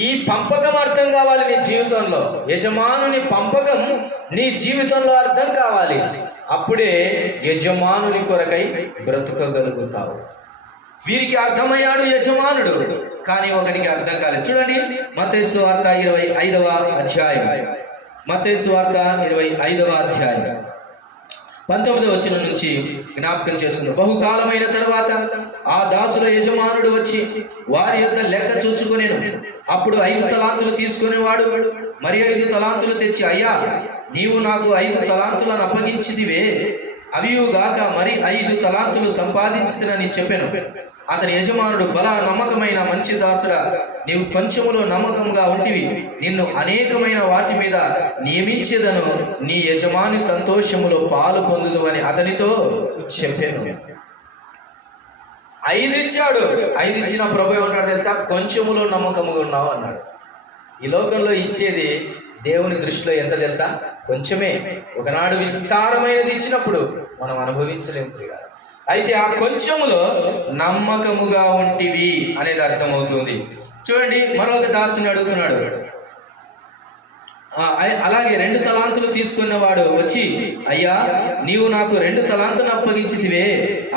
ఈ పంపకం అర్థం కావాలి నీ జీవితంలో. యజమానుని పంపకం నీ జీవితంలో అర్థం కావాలి. అప్పుడే యజమానుని కొరకై బ్రతుకగలుగుతావు. వీరికి అర్థమయ్యాడు యజమానుడు, కానీ ఒకరికి అర్థం కాలేదు. చూడండి, మత్తయి సువార్త 25వ అధ్యాయం. మత్తయి సువార్త 25వ అధ్యాయం 19వ వచనం నుంచి జ్ఞాపకం చేసుకున్నాం. బహుకాలమైన తర్వాత ఆ దాసుల యజమానుడు వచ్చి వారి యొద్ద లెక్క చూచుకొనెను. అప్పుడు 5 తలాంతులు తీసుకునేవాడు మరి 5 తలాంతులు తెచ్చి, అయ్యా నీవు నాకు 5 తలాంతులను అప్పగించితివే, అవియుగాక మరి 5 తలాంతులు సంపాదించితినని చెప్పెను. అతని యజమానుడు, బల నమ్మకమైన మంచి దాసుడా, నీవు కొంచెములో నమ్మకంగా ఉంటివి, నిన్ను అనేకమైన వాటి మీద నియమించేదను, నీ యజమాని సంతోషములో పాలు పొందుదు అని అతనితో చెప్పాను. 5 ఇచ్చాడు. 5 ఇచ్చిన ప్రభు ఏమంటాడు తెలుసా, కొంచెములో నమ్మకముగా ఉన్నావు అన్నాడు. ఈ లోకంలో ఇచ్చేది దేవుని దృష్టిలో ఎంత తెలుసా, కొంచెమే. ఒకనాడు విస్తారమైనది ఇచ్చినప్పుడు మనం అనుభవించలేము ప్రియులారా. అయితే ఆ కొంచెములో నమ్మకముగా ఉంటివి అనేది అర్థమవుతుంది. చూడండి, మరొక దాసుని అడుగుతున్నాడు. అలాగే 2 తలాంతులు తీసుకున్నవాడు వచ్చి, అయ్యా నీవు నాకు 2 తలాంతులు అప్పగించితివే,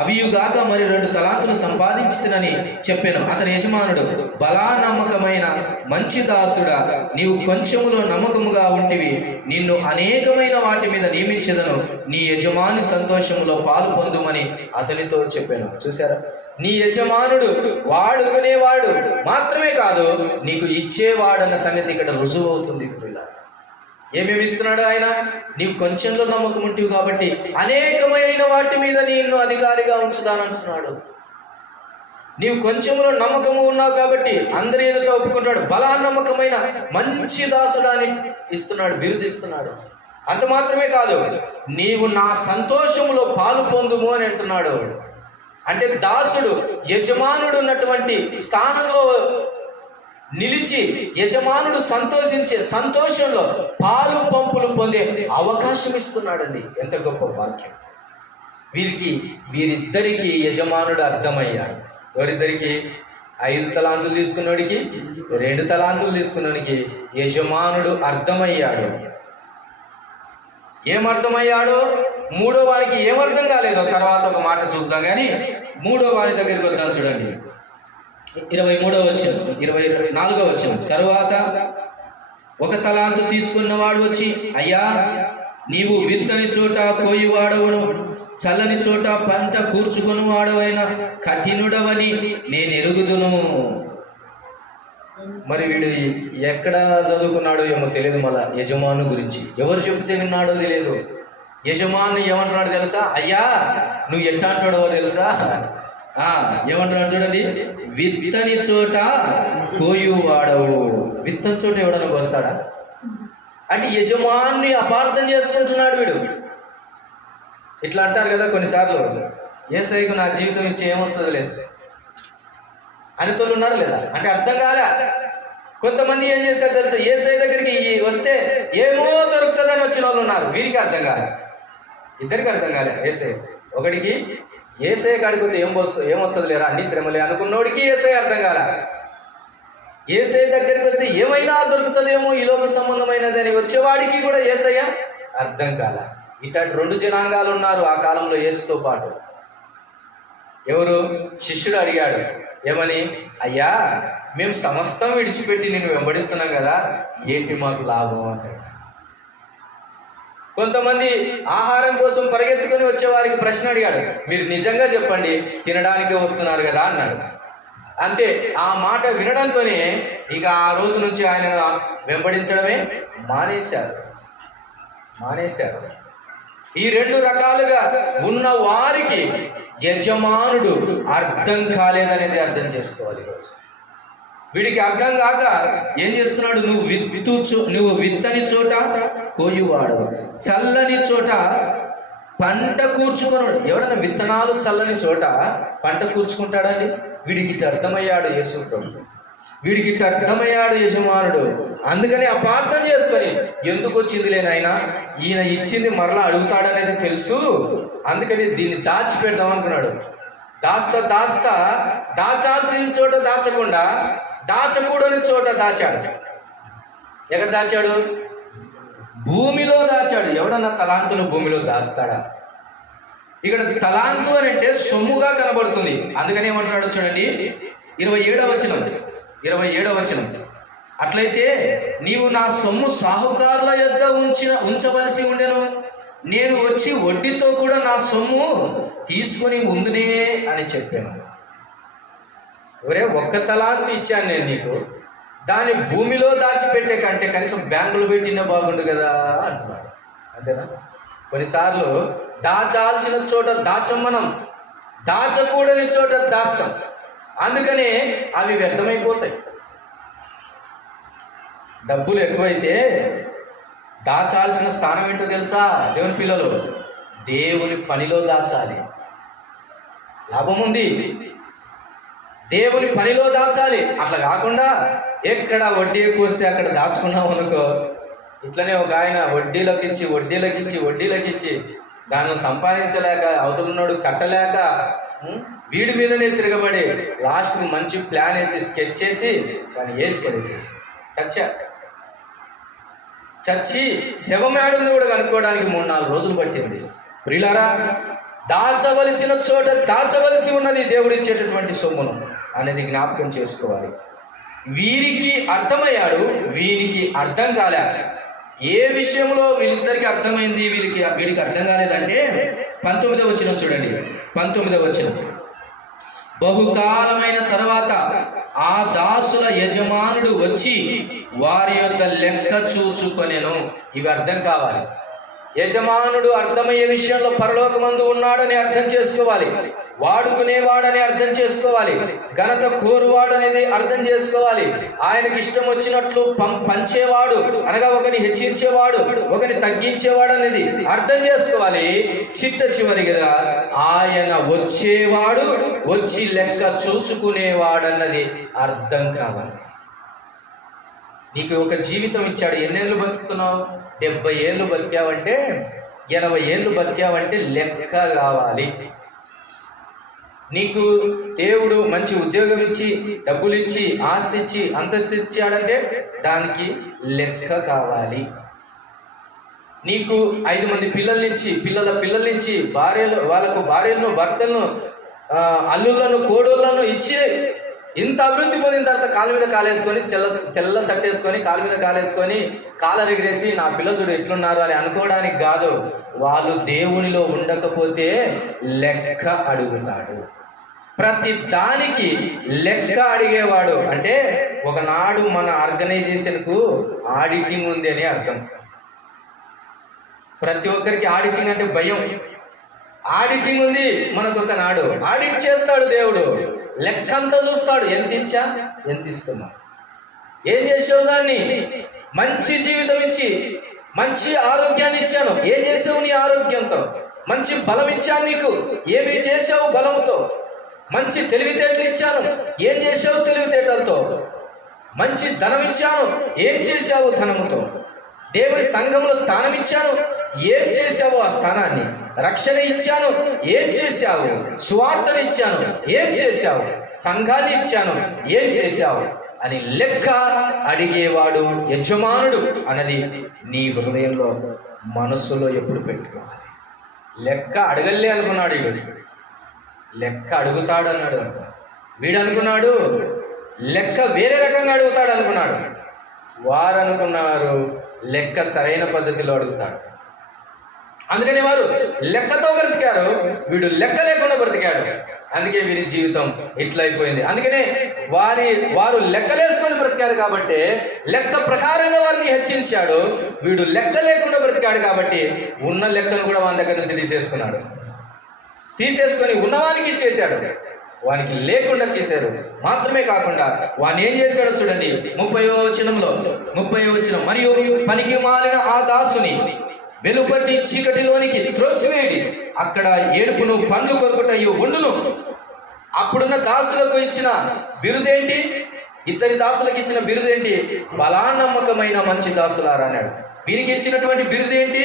అవియుగాక మరి 2 తలాంతులు సంపాదించితినని చెప్పాను. అతని యజమానుడు, బలా నమ్మకమైన మంచి దాసుడా, నీవు కొంచెములో నమ్మకముగా ఉంటివి, నిన్ను అనేకమైన వాటి మీద నియమించదను, నీ యజమాని సంతోషములో పాలు పొందుమని అతనితో చెప్పాను. చూసారా, నీ యజమానుడు వాడుకునేవాడు మాత్రమే కాదు, నీకు ఇచ్చేవాడన్న సంగతి ఇక్కడ రుజువు అవుతుంది. ఏమేమి ఇస్తున్నాడు ఆయన, నీవు కొంచెంలో నమ్మకం ఉంటివి కాబట్టి అనేకమైన వాటి మీద నిన్ను అధికారిగా ఉంచుతానంటున్నాడు. నీవు కొంచెంలో నమ్మకము ఉన్నావు కాబట్టి అందరి ఎదుట ఒప్పుకుంటాడు. బలా నమ్మకమైన మంచి దాసుడాన్ని ఇస్తున్నాడు, బిరుదిస్తున్నాడు. అంత మాత్రమే కాదు, నీవు నా సంతోషంలో పాలు పొందుము అని అంటున్నాడు. అంటే దాసుడు యజమానుడు ఉన్నటువంటి స్థానంలో నిలిచి యజమానుడు సంతోషించే సంతోషంలో పాలు పంపులు పొందే అవకాశం ఇస్తున్నాడండి. ఎంత గొప్ప వాక్యం! వీరిద్దరికి యజమానుడు అర్థమయ్యాడు. ఎవరిద్దరికి? 5 తలాంతులు తీసుకున్నోడికి, 2 తలాంతులు తీసుకున్నోడికి యజమానుడు అర్థమయ్యాడు. ఏమర్థమయ్యాడో మూడో వానికి ఏమర్థం కాలేదో తర్వాత ఒక మాట చూస్తాం. కానీ మూడో వాని దగ్గరికి వద్దాం. చూడండి 23వ వచనం, 24వ వచనం. తరువాత 1 తలాంతు తీసుకున్నవాడు వచ్చి, అయ్యా, నీవు విత్తని చోట కోయువాడవును, చల్లని చోట పంట కూర్చుకుని వాడవైన కఠినుడవని నేను ఎరుగుదును. మరి వీడు ఎక్కడ చదువుకున్నాడో ఏమో తెలియదు. మళ్ళా యజమాను గురించి ఎవరు చెప్తే విన్నాడో తెలియదు. యజమాను ఏమంటున్నాడు తెలుసా? అయ్యా, నువ్వు ఎట్లా అంటాడో తెలుసా? ఏమంటున్నాడు చూడండి, విత్తని చోట కోయువాడవు. విత్తని చోట ఎవడన్నా కోస్తాడా? అంటే యజమాన్ని అపార్థం చేసుకుంటున్నాడు వీడు. ఇట్లా అంటారు కదా కొన్నిసార్లు, యేసయ్యకు నా జీవితం ఇచ్చి ఏమొస్తుంది లేదు అని తోళ్ళు ఉన్నారు లేదా? అంటే అర్థం కాలే. కొంతమంది ఏం చేశారు తెలుసా? యేసయ్య దగ్గరికి వస్తే ఏమో దొరుకుతుందని వచ్చిన వాళ్ళు ఉన్నారు. వీరికి అర్థం కాలే, ఇద్దరికి అర్థం కాలే. ఒకడికి యేసయ్య కాడికి వస్తే ఏమొస్తుంది లేరా, అన్ని శ్రమలే అనుకున్నోడికి యేసయ్య అర్థం కాలే. యేసయ్య దగ్గరికి వస్తే ఏమైనా దొరుకుతుందేమో ఈ లోక సంబంధమైనది అని వచ్చేవాడికి కూడా యేసయ్య అర్థం కాలే. ఇట్లాంటి 2 జనాంగాలు ఉన్నారు ఆ కాలంలో యేసుతో పాటు. ఎవరు? శిష్యుడు అడిగాడు ఏమని, అయ్యా, మేము సమస్తం విడిచిపెట్టి నిన్ను వెంబడిస్తున్నాం కదా, ఏంటి మాకు లాభం అంటాడు. కొంతమంది ఆహారం కోసం పరిగెత్తుకొని వచ్చేవారికి ప్రశ్న అడిగాడు, మీరు నిజంగా చెప్పండి, తినడానికి వస్తున్నారు కదా అన్నాడు. అంతే, ఆ మాట వినడంతోనే ఇక ఆ రోజు నుంచి ఆయన వెంబడించడమే మానేశారు. ఈ 2 రకాలుగా ఉన్న వారికి యజమానుడు అర్థం కాలేదనేది అర్థం చేసుకోవాలి. ఈరోజు వీడికి అర్థం కాక ఏం చేస్తున్నాడు? నువ్వు విత్తని చోట కోయువాడు, చల్లని చోట పంట కూర్చుకున్నాడు. ఎవడన్నా విత్తనాలు చల్లని చోట పంట కూర్చుకుంటాడండి? వీడికి అర్థమయ్యాడు యేసు ప్రభువు, వీడికి అర్థమయ్యాడు యజమానుడు. అందుకని అపార్థం చేసుకొని, ఎందుకు వచ్చింది లేనైనా, ఈయన ఇచ్చింది మరలా అడుగుతాడనేది తెలుసు, అందుకని దీన్ని దాచిపెడదాం అనుకున్నాడు. దాచాల్సిన చోట దాచకుండా దాచకూడని చోట దాచాడు. ఎక్కడ దాచాడు? భూమిలో దాచాడు. ఎవడన్నా తలాంతును భూమిలో దాస్తాడా? ఇక్కడ తలాంతు అని అంటే సొమ్ముగా కనబడుతుంది. అందుకని ఏమంటున్నాడు చూడండి 27వ వచనం. అట్లయితే నీవు నా సొమ్ము సాహుకారుల యొద్ద ఉంచవలసి ఉండెను, నేను వచ్చి వడ్డీతో కూడా నా సొమ్ము తీసుకొని ఉందునే అని చెప్పాను. ఒరే, 1 తలాంతు ఇచ్చాను నేను నీకు, దాన్ని భూమిలో దాచిపెట్టే కంటే కనీసం బ్యాంకులో పెట్టినా బాగుండు కదా అంటున్నాడు. అంతేనా? కొన్నిసార్లు దాచాల్సిన చోట మనం దాచకూడని చోట దాస్తాం. అందుకనే అవి వ్యర్థమైపోతాయి. డబ్బులు ఎక్కువైతే దాచాల్సిన స్థానం ఏంటో తెలుసా? దేవుని పిల్లలు, దేవుని పనిలో దాచాలి. లాభం ఉంది, దేవుని పనిలో దాచాలి. అట్లా కాకుండా ఎక్కడ వడ్డీ ఎక్కువ వస్తే అక్కడ దాచుకున్నాం అనుకో, ఇట్లనే ఒక ఆయన వడ్డీలకిచ్చి దాన్ని సంపాదించలేక, అవతలున్నాడు కట్టలేక, వీడి మీదనే తిరగబడి లాస్ట్కి మంచి ప్లాన్ వేసి స్కెచ్ చేసి దాన్ని వేసి పడేసేసి చచ్చి శవమేడని కూడా కనుక్కోవడానికి 3-4 రోజులు పట్టింది. ప్రియులారా, దాచవలసిన చోట దాచవలసి ఉన్నది దేవుడిచ్చేటటువంటి సొమ్మును అనేది జ్ఞాపకం చేసుకోవాలి. వీరికి అర్థమయ్యాడు, వీరికి అర్థం కాలే. ఏ విషయంలో వీళ్ళిద్దరికి అర్థమైంది, వీడికి అర్థం కాలేదంటే 19వ వచనం చూడండి. 19వ వచనం. బహుకాలమైన తర్వాత ఆ దాసుల యజమానుడు వచ్చి వారి యొక్క లెక్క చూచుకొనెను. ఇవి అర్థం కావాలి. యజమానుడు అర్థమయ్యే విషయంలో పరలోకమందు ఉన్నాడని అర్థం చేసుకోవాలి. వాడుకునేవాడని అర్థం చేసుకోవాలి. ఘనత కోరువాడు అనేది అర్థం చేసుకోవాలి. ఆయనకి ఇష్టం వచ్చినట్లు పంచేవాడు అనగా ఒకని హెచ్చించేవాడు, ఒకని తగ్గించేవాడు అనేది అర్థం చేసుకోవాలి. చివరిగా ఆయన వచ్చేవాడు, వచ్చి లెక్క చూచుకునేవాడన్నది అర్థం కావాలి. నీకు ఒక జీవితం ఇచ్చాడు. ఎన్నేళ్ళు బతుకుతున్నావు? 70 ఏళ్ళు బతికావంటే, 80 ఏళ్ళు బతికావంటే లెక్క కావాలి. నీకు దేవుడు మంచి ఉద్యోగం ఇచ్చి, డబ్బులు ఇచ్చి, ఆస్తి ఇచ్చి, అంతస్తు ఇచ్చాడంటే దానికి లెక్క కావాలి. నీకు 5 మంది పిల్లల్నిచ్చి, పిల్లల్నిచ్చి, వాళ్ళకు భార్యలను, భర్తలను, అల్లులను, కోడోళ్లను ఇచ్చి ఇంత అభివృద్ధి పొందిన తర్వాత కాలు మీద కాలేసుకొని, తెల్ల సట్టేసుకొని, కాలు మీద కాలేసుకొని, కాలర్ ఎగిరేసి నా పిల్లలు చూడు ఎట్లున్నారు అని అనుకోవడానికి కాదు. వాళ్ళు దేవునిలో ఉండకపోతే లెక్క అడుగుతాడు. ప్రతి దానికి లెక్క అడిగేవాడు. అంటే ఒకనాడు మన ఆర్గనైజేషన్కు ఆడిటింగ్ ఉంది అని అర్థం. ప్రతి ఒక్కరికి ఆడిటింగ్ అంటే భయం. ఆడిటింగ్ ఉంది మనకొక నాడు. ఆడిట్ చేస్తాడు దేవుడు. లెక్కంతా చూస్తాడు. ఎంత ఇచ్చా, ఎంత ఇస్తున్నా, ఏం చేసావు, దాన్ని మంచి జీవితం ఇచ్చి మంచి ఆరోగ్యాన్ని ఇచ్చాను, ఏం చేసావు నీ ఆరోగ్యంతో? మంచి బలం ఇచ్చాను నీకు, ఏమి చేసావు బలముతో? మంచి తెలివితేటలు ఇచ్చాను, ఏం చేసావు తెలివితేటలతో? మంచి ధనం ఇచ్చాను, ఏం చేశావు ధనముతో? దేవుని సంఘంలో స్థానం ఇచ్చాను, ఏం చేశావు ఆ స్థానాన్ని? రక్షణ ఇచ్చాను, ఏం చేశావు? స్వార్థను ఇచ్చాను, ఏం చేశావు? సంఘాన్ని ఇచ్చాను, ఏం చేశావు అని లెక్క అడిగేవాడు యజమానుడు అన్నది నీ హృదయంలో, మనస్సులో ఎప్పుడు పెట్టుకోవాలి. లెక్క అడగలే అనుకున్నాడు వీడు, లెక్క అడుగుతాడు అన్నాడు. వీడు అనుకున్నాడు లెక్క వేరే రకంగా అడుగుతాడు అనుకున్నాడు. వారు అనుకున్నారు లెక్క సరైన పద్ధతిలో అడుగుతాడు. అందుకని వారు లెక్కతో బ్రతికారు, వీడు లెక్క లేకుండా బ్రతికాడు. అందుకే వీరి జీవితం ఇట్లయిపోయింది. అందుకనే వారు లెక్కలేసుకొని బ్రతికారు కాబట్టి లెక్క ప్రకారంగా వారిని హెచ్చించాడు. వీడు లెక్క లేకుండా బ్రతికాడు కాబట్టి ఉన్న లెక్కను కూడా వాని దగ్గర నుంచి తీసేసుకొని ఉన్నవానికి ఇచ్చేశాడు, వానికి లేకుండా చేశారు. మాత్రమే కాకుండా వాని ఏం చేశాడో చూడండి 30వ వచనం, మరియు పనికి మాలిన ఆ దాసుని వెలుపటి చీకటిలోనికి త్రోసివేడి, అక్కడ ఏడుపును, పండ్లు కొరుకుటయు ఉండును. అప్పుడున్న దాసులకు ఇచ్చిన బిరుదేంటి? ఇద్దరి దాసులకు ఇచ్చిన బిరుదేంటి? బలానమ్మకమైన మంచి దాసులారా అన్నాడు. వీరికి ఇచ్చినటువంటి బిరుదేంటి?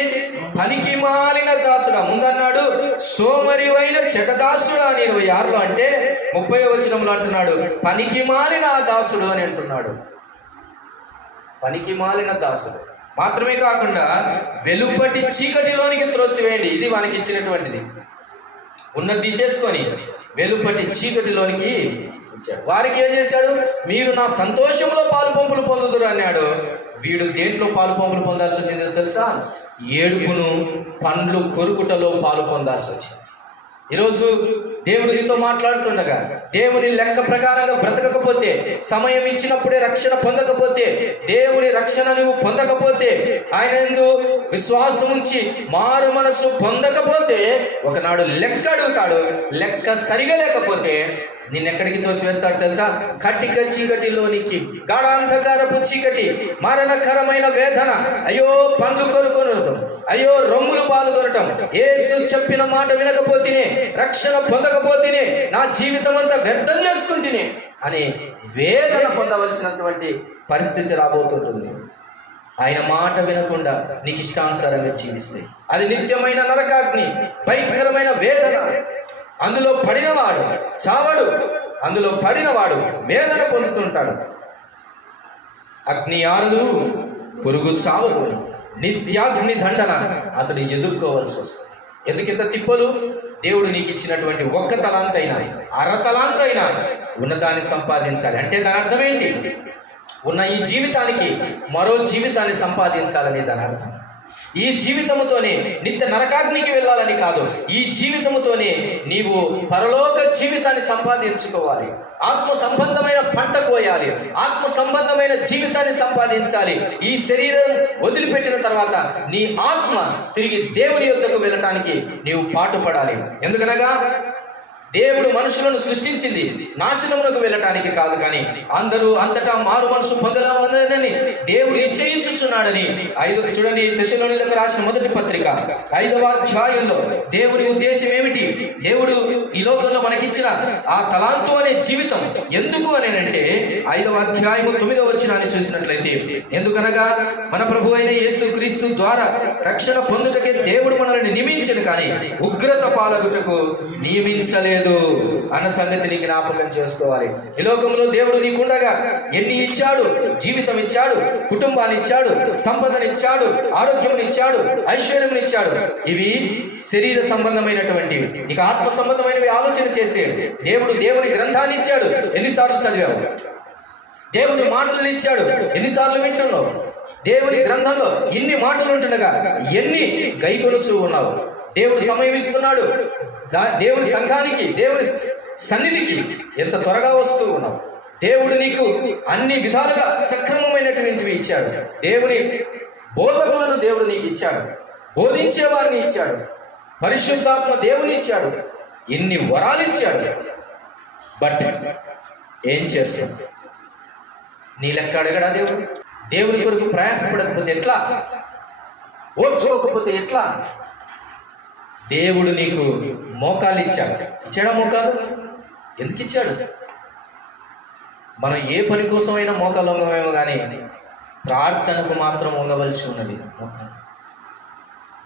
పనికి మాలిన దాసుడా. ముందన్నాడు సోమరివైన చెడ్డదాసుడా అని 26లో, అంటే 30వ వచనంలో అంటున్నాడు పనికి మాలిన ఆ దాసుడు అని అంటున్నాడు. పనికి మాలిన దాసుడు. మాత్రమే కాకుండా వెలుపటి చీకటిలోనికి త్రోసివేయండి, ఇది వానికి ఇచ్చినటువంటిది. ఉన్నది తీసేసుకొని వెలుపటి చీకటిలోనికి ఇచ్చాడు. వారికి ఏం చేశాడు? మీరు నా సంతోషంలో పాలుపంపులు పొందుదురు అన్నాడు. వీడు దేంట్లో పాలుపంపులు పొందాల్సి వచ్చిందో తెలుసా? ఏడుపును, పండ్లు కొరుకుటలో పాలు పొందాల్సి వచ్చింది. ఈరోజు దేవుడు నీతో మాట్లాడుతుండగా దేవుని లెక్క ప్రకారంగా బ్రతకకపోతే, సమయం ఇచ్చినప్పుడే రక్షణ పొందకపోతే, దేవుని రక్షణ నువ్వు పొందకపోతే, ఆయన యందు విశ్వాసం ఉంచి మారు మనసు పొందకపోతే ఒకనాడు లెక్క అడుగుతాడు. లెక్క సరిగా లేకపోతే నిన్నెక్కడికి తోసివేస్తాడు తెలుసా? కటిక చీకటిలోనికి, గాఢాంధకారపు చీకటి, మరణకరమైన వేదన, అయ్యో పండ్లు కొనుక్కొనటం, అయ్యో రొమ్ములు బాదుకొనటం, యేసు చెప్పిన మాట వినకపోతేనే, రక్షణ పొందకపోతేనే నా జీవితం అంతా వ్యర్థం చేసుకుంటేనే అని వేదన పొందవలసినటువంటి పరిస్థితి రాబోతుంటుంది. ఆయన మాట వినకుండా నీకు ఇష్టానుసారంగా జీవిస్తే అది నిత్యమైన నరకాగ్ని, భయంకరమైన వేదన. అందులో పడినవాడు చావడు, అందులో పడినవాడు వేదన పొందుతుంటాడు. అగ్ని ఆరదు, పురుగు చావదు, నిత్యాగ్ని దండన అతడు ఎదుర్కోవాల్సి వస్తుంది. ఎందుకింత తిప్పలు? దేవుడు నీకు ఇచ్చినటువంటి ఒక్క తలాంతైనా, అరతలాంతైనా ఉన్నదాన్ని సంపాదించాలి. అంటే దాని అర్థం ఏంటి? ఉన్న ఈ జీవితానికి మరో జీవితాన్ని సంపాదించాలని దాని అర్థం. ఈ జీవితముతోనే నిత్య నరకాగ్నికి వెళ్ళాలని కాదు, ఈ జీవితముతోనే నీవు పరలోక జీవితాన్ని సంపాదించుకోవాలి. ఆత్మ సంబంధమైన పంట కోయాలి, ఆత్మ సంబంధమైన జీవితాన్ని సంపాదించాలి. ఈ శరీరం వదిలిపెట్టిన తర్వాత నీ ఆత్మ తిరిగి దేవుని యొద్దకు వెళ్ళటానికి నీవు పాటుపడాలి. ఎందుకనగా దేవుడు మనుషులను సృష్టించింది నాశనములకు వెళ్ళటానికి కాదు, కానీ అందరూ అంతటా మారు మనసు పొందలాలని దేవుడు నిశ్చయించుచున్నాడని చూడండి, తెస్సలోనికీయులకు రాసిన మొదటి పత్రిక 5వ అధ్యాయంలో దేవుని ఉద్దేశం ఏమిటి? దేవుడు ఈ లోకంలో మనకిచ్చిన ఆ తలాంతు అనే జీవితం ఎందుకు అనేనంటే 5వ అధ్యాయము 9వ వచనాన్ని చూసినట్లయితే, ఎందుకనగా మన ప్రభు అయిన యేసు క్రీస్తు ద్వారా రక్షణ పొందుటకే దేవుడు మనల్ని నియమించను, కానీ ఉగ్రత పాలగుటకు నియమించలేదు అన్న సంగతిని జ్ఞాపకం చేసుకోవాలి. ఈ లోకంలో దేవుడు నీకుండగా ఎన్ని ఇచ్చాడు? జీవితం ఇచ్చాడు, కుటుంబాన్ని ఇచ్చాడు, సంపదనిచ్చాడు, ఆరోగ్యమునిచ్చాడు, ఐశ్వర్యమునిచ్చాడు. ఇవి శరీర సంబంధమైనటువంటివి. ఇక ఆత్మ సంబంధమైనవి ఆలోచన చేస్తే దేవుని గ్రంథాన్ని ఇచ్చాడు, ఎన్నిసార్లు చదివావు? దేవుని మాటలను ఇచ్చాడు, ఎన్నిసార్లు వింటున్నావు? దేవుని గ్రంథంలో ఇన్ని మాటలు ఉంటుండగా ఎన్ని గైకొనుచూ ఉన్నావు? దేవుడు సమయం ఇస్తున్నాడు, దేవుని సంఘానికి, దేవుని సన్నిధికి ఎంత త్వరగా వస్తూ ఉన్నావు? దేవుడు నీకు అన్ని విధాలుగా సక్రమమైనటువంటివి ఇచ్చాడు. దేవుని బోధకులను దేవుడు నీకు ఇచ్చాడు, బోధించే వారిని ఇచ్చాడు, పరిశుద్ధాత్మ దేవుని ఇచ్చాడు, ఎన్ని వరాలు ఇచ్చాడు. బట్ ఏం చేస్తాం? నీ లెక్క అడగడా దేవుడు? దేవుని కొరకు ప్రయాసపడకపోతే ఎట్లా? ఓర్చుకోకపోతే ఎట్లా? దేవుడు నీకు మోకాలు ఇచ్చాడా? మోకాలు ఎందుకు ఇచ్చాడు? మనం ఏ పని కోసమైనా మోకాలు వంగమేమో కానీ ప్రార్థనకు మాత్రం వంగవలసి ఉన్నది మోకాలు.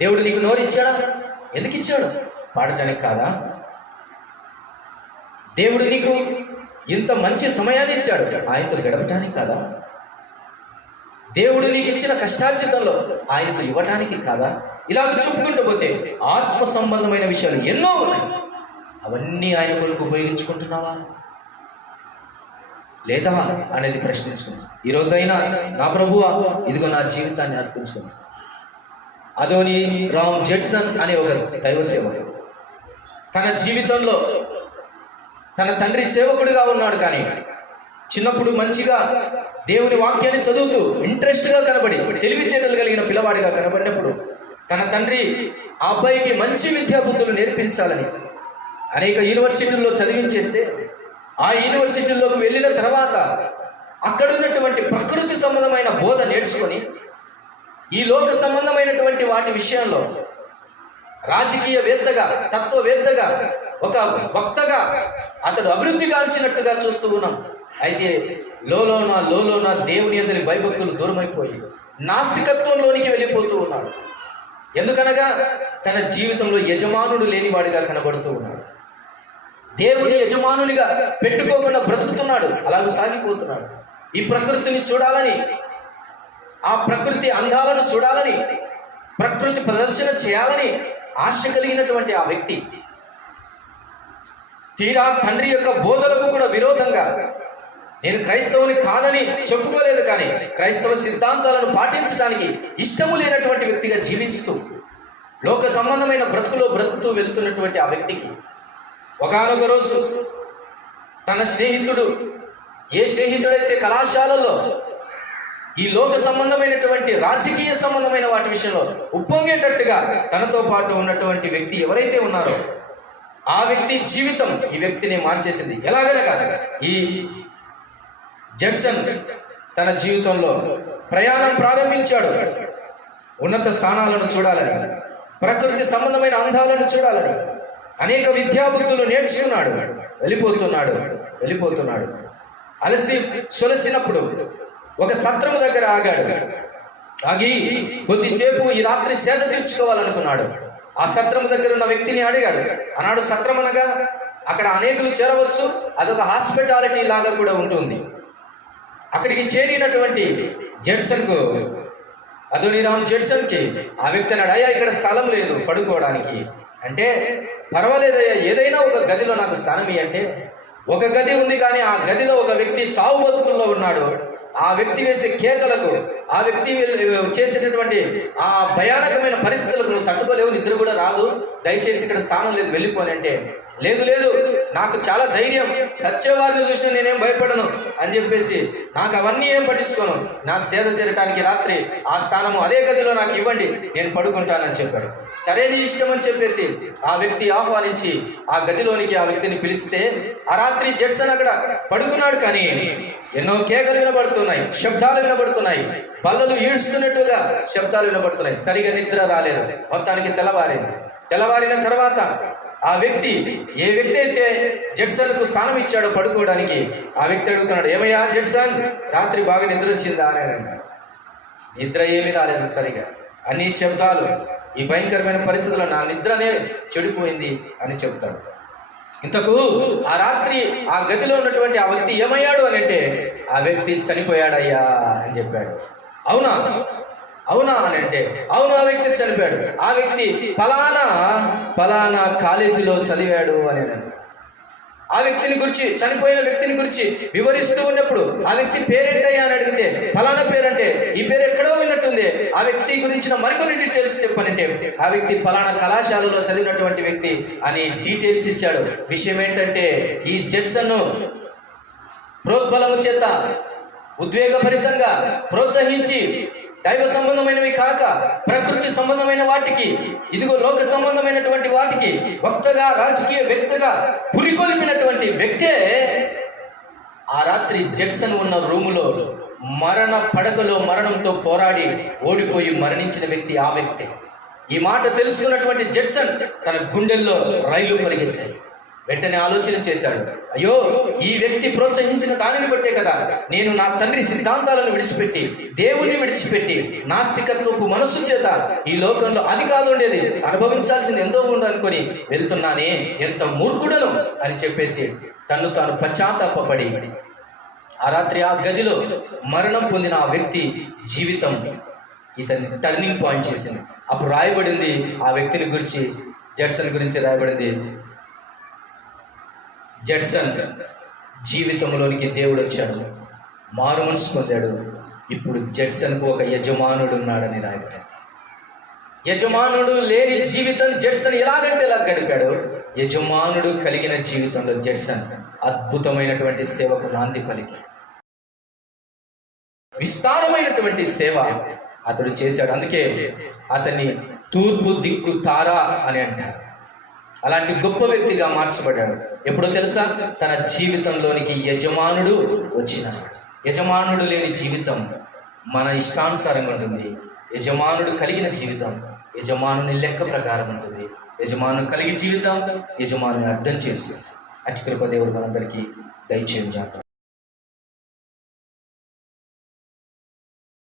దేవుడు నీకు నోరు ఇచ్చాడా? ఎందుకు ఇచ్చాడు? పాడటానికి కాదా? దేవుడు నీకు ఇంత మంచి సమయాన్ని ఇచ్చాడు, ఆయనతో గడపటానికి కాదా? దేవుడు నీకు ఇచ్చిన కష్టార్జితంలో ఆయనకు ఇవ్వటానికి కాదా? ఇలాగ చూపుకుంటూ పోతే ఆత్మ సంబంధమైన విషయాలు ఎన్నో ఉన్నాయి. అవన్నీ ఆయన కొరకు ఉపయోగించుకుంటున్నావా లేదా అనేది ప్రశ్నించుకుంది. ఈరోజైనా నా ప్రభువా, ఇదిగో నా జీవితాన్ని అర్పించుకున్నాను. అదోని రామ్ జెడ్సన్ అనే ఒక దైవ సేవకుడు తన జీవితంలో తన తండ్రి సేవకుడిగా ఉన్నాడు, కానీ చిన్నప్పుడు మంచిగా దేవుని వాక్యాన్ని చదువుతూ ఇంట్రెస్ట్గా కనబడి తెలివితేటలు కలిగిన పిల్లవాడిగా కనబడినప్పుడు తన తండ్రి ఆ అబ్బాయికి మంచి విద్యా బుద్ధులు నేర్పించాలని అనేక యూనివర్సిటీల్లో చదివించేస్తే ఆ యూనివర్సిటీల్లోకి వెళ్ళిన తర్వాత అక్కడున్నటువంటి ప్రకృతి సంబంధమైన బోధ నేర్చుకొని ఈ లోక సంబంధమైనటువంటి వాటి విషయంలో రాజకీయవేత్తగా, తత్వవేత్తగా, ఒక వక్తగా అతడు అభివృద్ధి గాంచినట్టుగా చూస్తూ ఉన్నాం. అయితే లోలోన దేవుని యందలి భయభక్తులు దూరమైపోయి నాస్తికత్వంలోనికి వెళ్ళిపోతూ ఉన్నాడు. ఎందుకనగా తన జీవితంలో యజమానుడు లేనివాడిగా కనబడుతూ ఉన్నాడు. దేవుని యజమానునిగా పెట్టుకోకుండా బ్రతుకుతున్నాడు, అలాగే సాగిపోతున్నాడు. ఈ ప్రకృతిని చూడాలని, ఆ ప్రకృతి అందాలను చూడాలని, ప్రకృతి ప్రదర్శన చేయాలని ఆశ కలిగినటువంటి ఆ వ్యక్తి తీరా తండ్రి యొక్క బోధలకు కూడా విరోధంగా, నేను క్రైస్తవుని కాదని చెప్పుకోలేదు, కానీ క్రైస్తవ సిద్ధాంతాలను పాటించడానికి ఇష్టము లేనటువంటి వ్యక్తిగా జీవిస్తూ లోక సంబంధమైన బ్రతుకుతూ వెళ్తున్నటువంటి ఆ వ్యక్తికి ఒకానొక రోజు తన స్నేహితుడు, ఏ స్నేహితుడైతే కళాశాలలో ఈ లోక సంబంధమైనటువంటి రాజకీయ సంబంధమైన వాటి విషయంలో ఉప్పొంగేటట్టుగా తనతో పాటు ఉన్నటువంటి వ్యక్తి ఎవరైతే ఉన్నారో ఆ వ్యక్తి జీవితం ఈ వ్యక్తిని మార్చేసింది. ఎలాగనగా ఈ జెడ్సన్ తన జీవితంలో ప్రయాణం ప్రారంభించాడు. ఉన్నత స్థానాలను చూడాలని, ప్రకృతి సంబంధమైన అందాలను చూడాలని అనేక విద్యాబుద్ధులు నేర్చుకున్నాడు. వెళ్ళిపోతున్నాడు. అలసి సొలసినప్పుడు ఒక సత్రము దగ్గర ఆగి కొద్దిసేపు ఈ రాత్రి సేద తీర్చుకోవాలనుకున్నాడు. ఆ సత్రము దగ్గర ఉన్న వ్యక్తిని అడిగాడు. ఆనాడు సత్రం అనగా అక్కడ అనేకులు చేరవచ్చు, అదొక హాస్పిటాలిటీ లాగా కూడా ఉంటుంది. అక్కడికి చేరినటువంటి జెడ్సన్కు, అదోనీరామ్ జెడ్సన్కి ఆ వ్యక్తి అన్నాడు, అయ్యా ఇక్కడ స్థలం లేదు పడుకోవడానికి. అంటే పర్వాలేదయ్యా, ఏదైనా ఒక గదిలో నాకు స్థానం ఇయ్యంటే, ఒక గది ఉంది కానీ ఆ గదిలో ఒక వ్యక్తి చావు బతుకుల్లో ఉన్నాడు. ఆ వ్యక్తి వేసే కేకలకు, ఆ వ్యక్తి చేసేటటువంటి ఆ భయానకమైన పరిస్థితులకు నువ్వు తట్టుకోలేవు, నిద్ర కూడా రాదు, దయచేసి ఇక్కడ స్థానం లేదు వెళ్ళిపోని అంటే లేదు లేదు, నాకు చాలా ధైర్యం, సత్యవారిని చూసిన నేనేం భయపడను అని చెప్పేసి నాకు అవన్నీ ఏం పట్టించుకోను, నాకు సేద తీరటానికి రాత్రి ఆ స్థానము అదే గదిలో నాకు ఇవ్వండి, నేను పడుకుంటానని చెప్పాడు. సరే నీ ఇష్టం అని చెప్పేసి ఆ వ్యక్తి ఆహ్వానించి ఆ గదిలోనికి ఆ వ్యక్తిని పిలిస్తే ఆ రాత్రి జడ్సన్ అక్కడ పడుకున్నాడు. కానీ ఎన్నో కేకలు వినబడుతున్నాయి, శబ్దాలు వినబడుతున్నాయి, బల్లలు ఈడ్స్తున్నట్టుగా శబ్దాలు వినబడుతున్నాయి. సరిగా నిద్ర రాలేదు. మొత్తానికి తెల్లవారిన తర్వాత ఆ వ్యక్తి, ఏ వ్యక్తి అయితే జడ్సన్కు స్థానం ఇచ్చాడో పడుకోవడానికి, ఆ వ్యక్తి అడుగుతున్నాడు, ఏమయ్యా జడ్సన్, రాత్రి బాగా నిద్ర వచ్చిందా అని అన్నాడు. నిద్ర ఏమీ రాలేదు సరిగా, అన్ని శబ్దాలు, ఈ భయంకరమైన పరిస్థితుల్లో నా నిద్రనే చెడిపోయింది అని చెప్తాడు. ఇంతకు ఆ రాత్రి ఆ గదిలో ఉన్నటువంటి ఆ వ్యక్తి ఏమయ్యాడు అని అంటే, ఆ వ్యక్తి చనిపోయాడయ్యా అని చెప్పాడు. అవునా అవునా అని అంటే, అవును ఆ వ్యక్తి చనిపోయాడు, ఆ వ్యక్తి ఫలానా కాలేజీలో చదివాడు అని అన్నాడు. ఆ వ్యక్తిని గురించి, చనిపోయిన వ్యక్తిని గురించి వివరిస్తూ ఉన్నప్పుడు ఆ వ్యక్తి పేరేంటయ్యా అని అడిగితే, ఫలానా పేరంటే ఈ పేరు ఎక్కడో విన్నట్టుంది, ఆ వ్యక్తి గురించిన మరికొన్ని డీటెయిల్స్ చెప్పనంటే ఆ వ్యక్తి ఫలానా కళాశాలలో చదివినటువంటి వ్యక్తి అని డీటెయిల్స్ ఇచ్చాడు. విషయం ఏంటంటే, ఈ జడ్సన్ను ప్రోద్బలము చేత ఉద్వేగభరితంగా ప్రోత్సహించి దైవ సంబంధమైనవి కాక ప్రకృతి సంబంధమైన వాటికి, ఇదిగో లోక సంబంధమైనటువంటి వాటికి వక్తగా, రాజకీయ వ్యక్తిగా పురికొల్పినటువంటి వ్యక్తే ఆ రాత్రి జడ్సన్ ఉన్న రూములో మరణ పడకలో మరణంతో పోరాడి ఓడిపోయి మరణించిన వ్యక్తి ఆ వ్యక్తి. ఈ మాట తెలుసుకున్నటువంటి జడ్సన్ తన గుండెల్లో రైలు పరిగెత్తాయి. వెంటనే ఆలోచన చేశాడు, అయ్యో ఈ వ్యక్తి ప్రోత్సహించిన దానిని బట్టే కదా నేను నా తండ్రి సిద్ధాంతాలను విడిచిపెట్టి, దేవుణ్ణి విడిచిపెట్టి, నాస్తికత్వపు మనస్సు చేత ఈ లోకంలో అది కాదు ఉండేది, అనుభవించాల్సింది ఎంతో ఉందనుకొని వెళ్తున్నానే, ఎంత మూర్ఖుడను అని చెప్పేసి తన్ను తాను పశ్చాత్తాపపడి ఆ రాత్రి ఆ గదిలో మరణం పొందిన ఆ వ్యక్తి జీవితం ఇతన్ని టర్నింగ్ పాయింట్ చేసింది. అప్పుడు రాయబడింది, ఆ వ్యక్తిని గురించి, జడ్సన్ గురించి రాయబడింది, జడ్సన్ జీవితంలోనికి దేవుడు వచ్చాడు, మారు మనసు పొందాడు, ఇప్పుడు జడ్సన్కు ఒక యజమానుడు ఉన్నాడని రాయబడింది. యజమానుడు లేని జీవితం జడ్సన్ ఎలాగంటే ఎలా గడిపాడు, యజమానుడు కలిగిన జీవితంలో జడ్సన్ అద్భుతమైనటువంటి సేవకు నాంది పలికి విస్తారమైనటువంటి సేవ అతడు చేశాడు. అందుకే అతన్ని తూర్పు దిక్కు తారా అని అంటారు. అలాంటి గొప్ప వ్యక్తిగా మార్చబడ్డాడు. ఎప్పుడో తెలుసా, తన జీవితంలోనికి యజమానుడు వచ్చినాడు. యజమానుడు లేని జీవితం మన ఇష్టానుసారంగా ఉంటుంది. యజమానుడు కలిగిన జీవితం యజమానుని లెక్క ప్రకారం ఉంటుంది. యజమాను కలిగి జీవితం యజమానుని అర్థం చేస్తుంది. అటు కృప దేవుడు మనందరికీ దయచేయను గాక.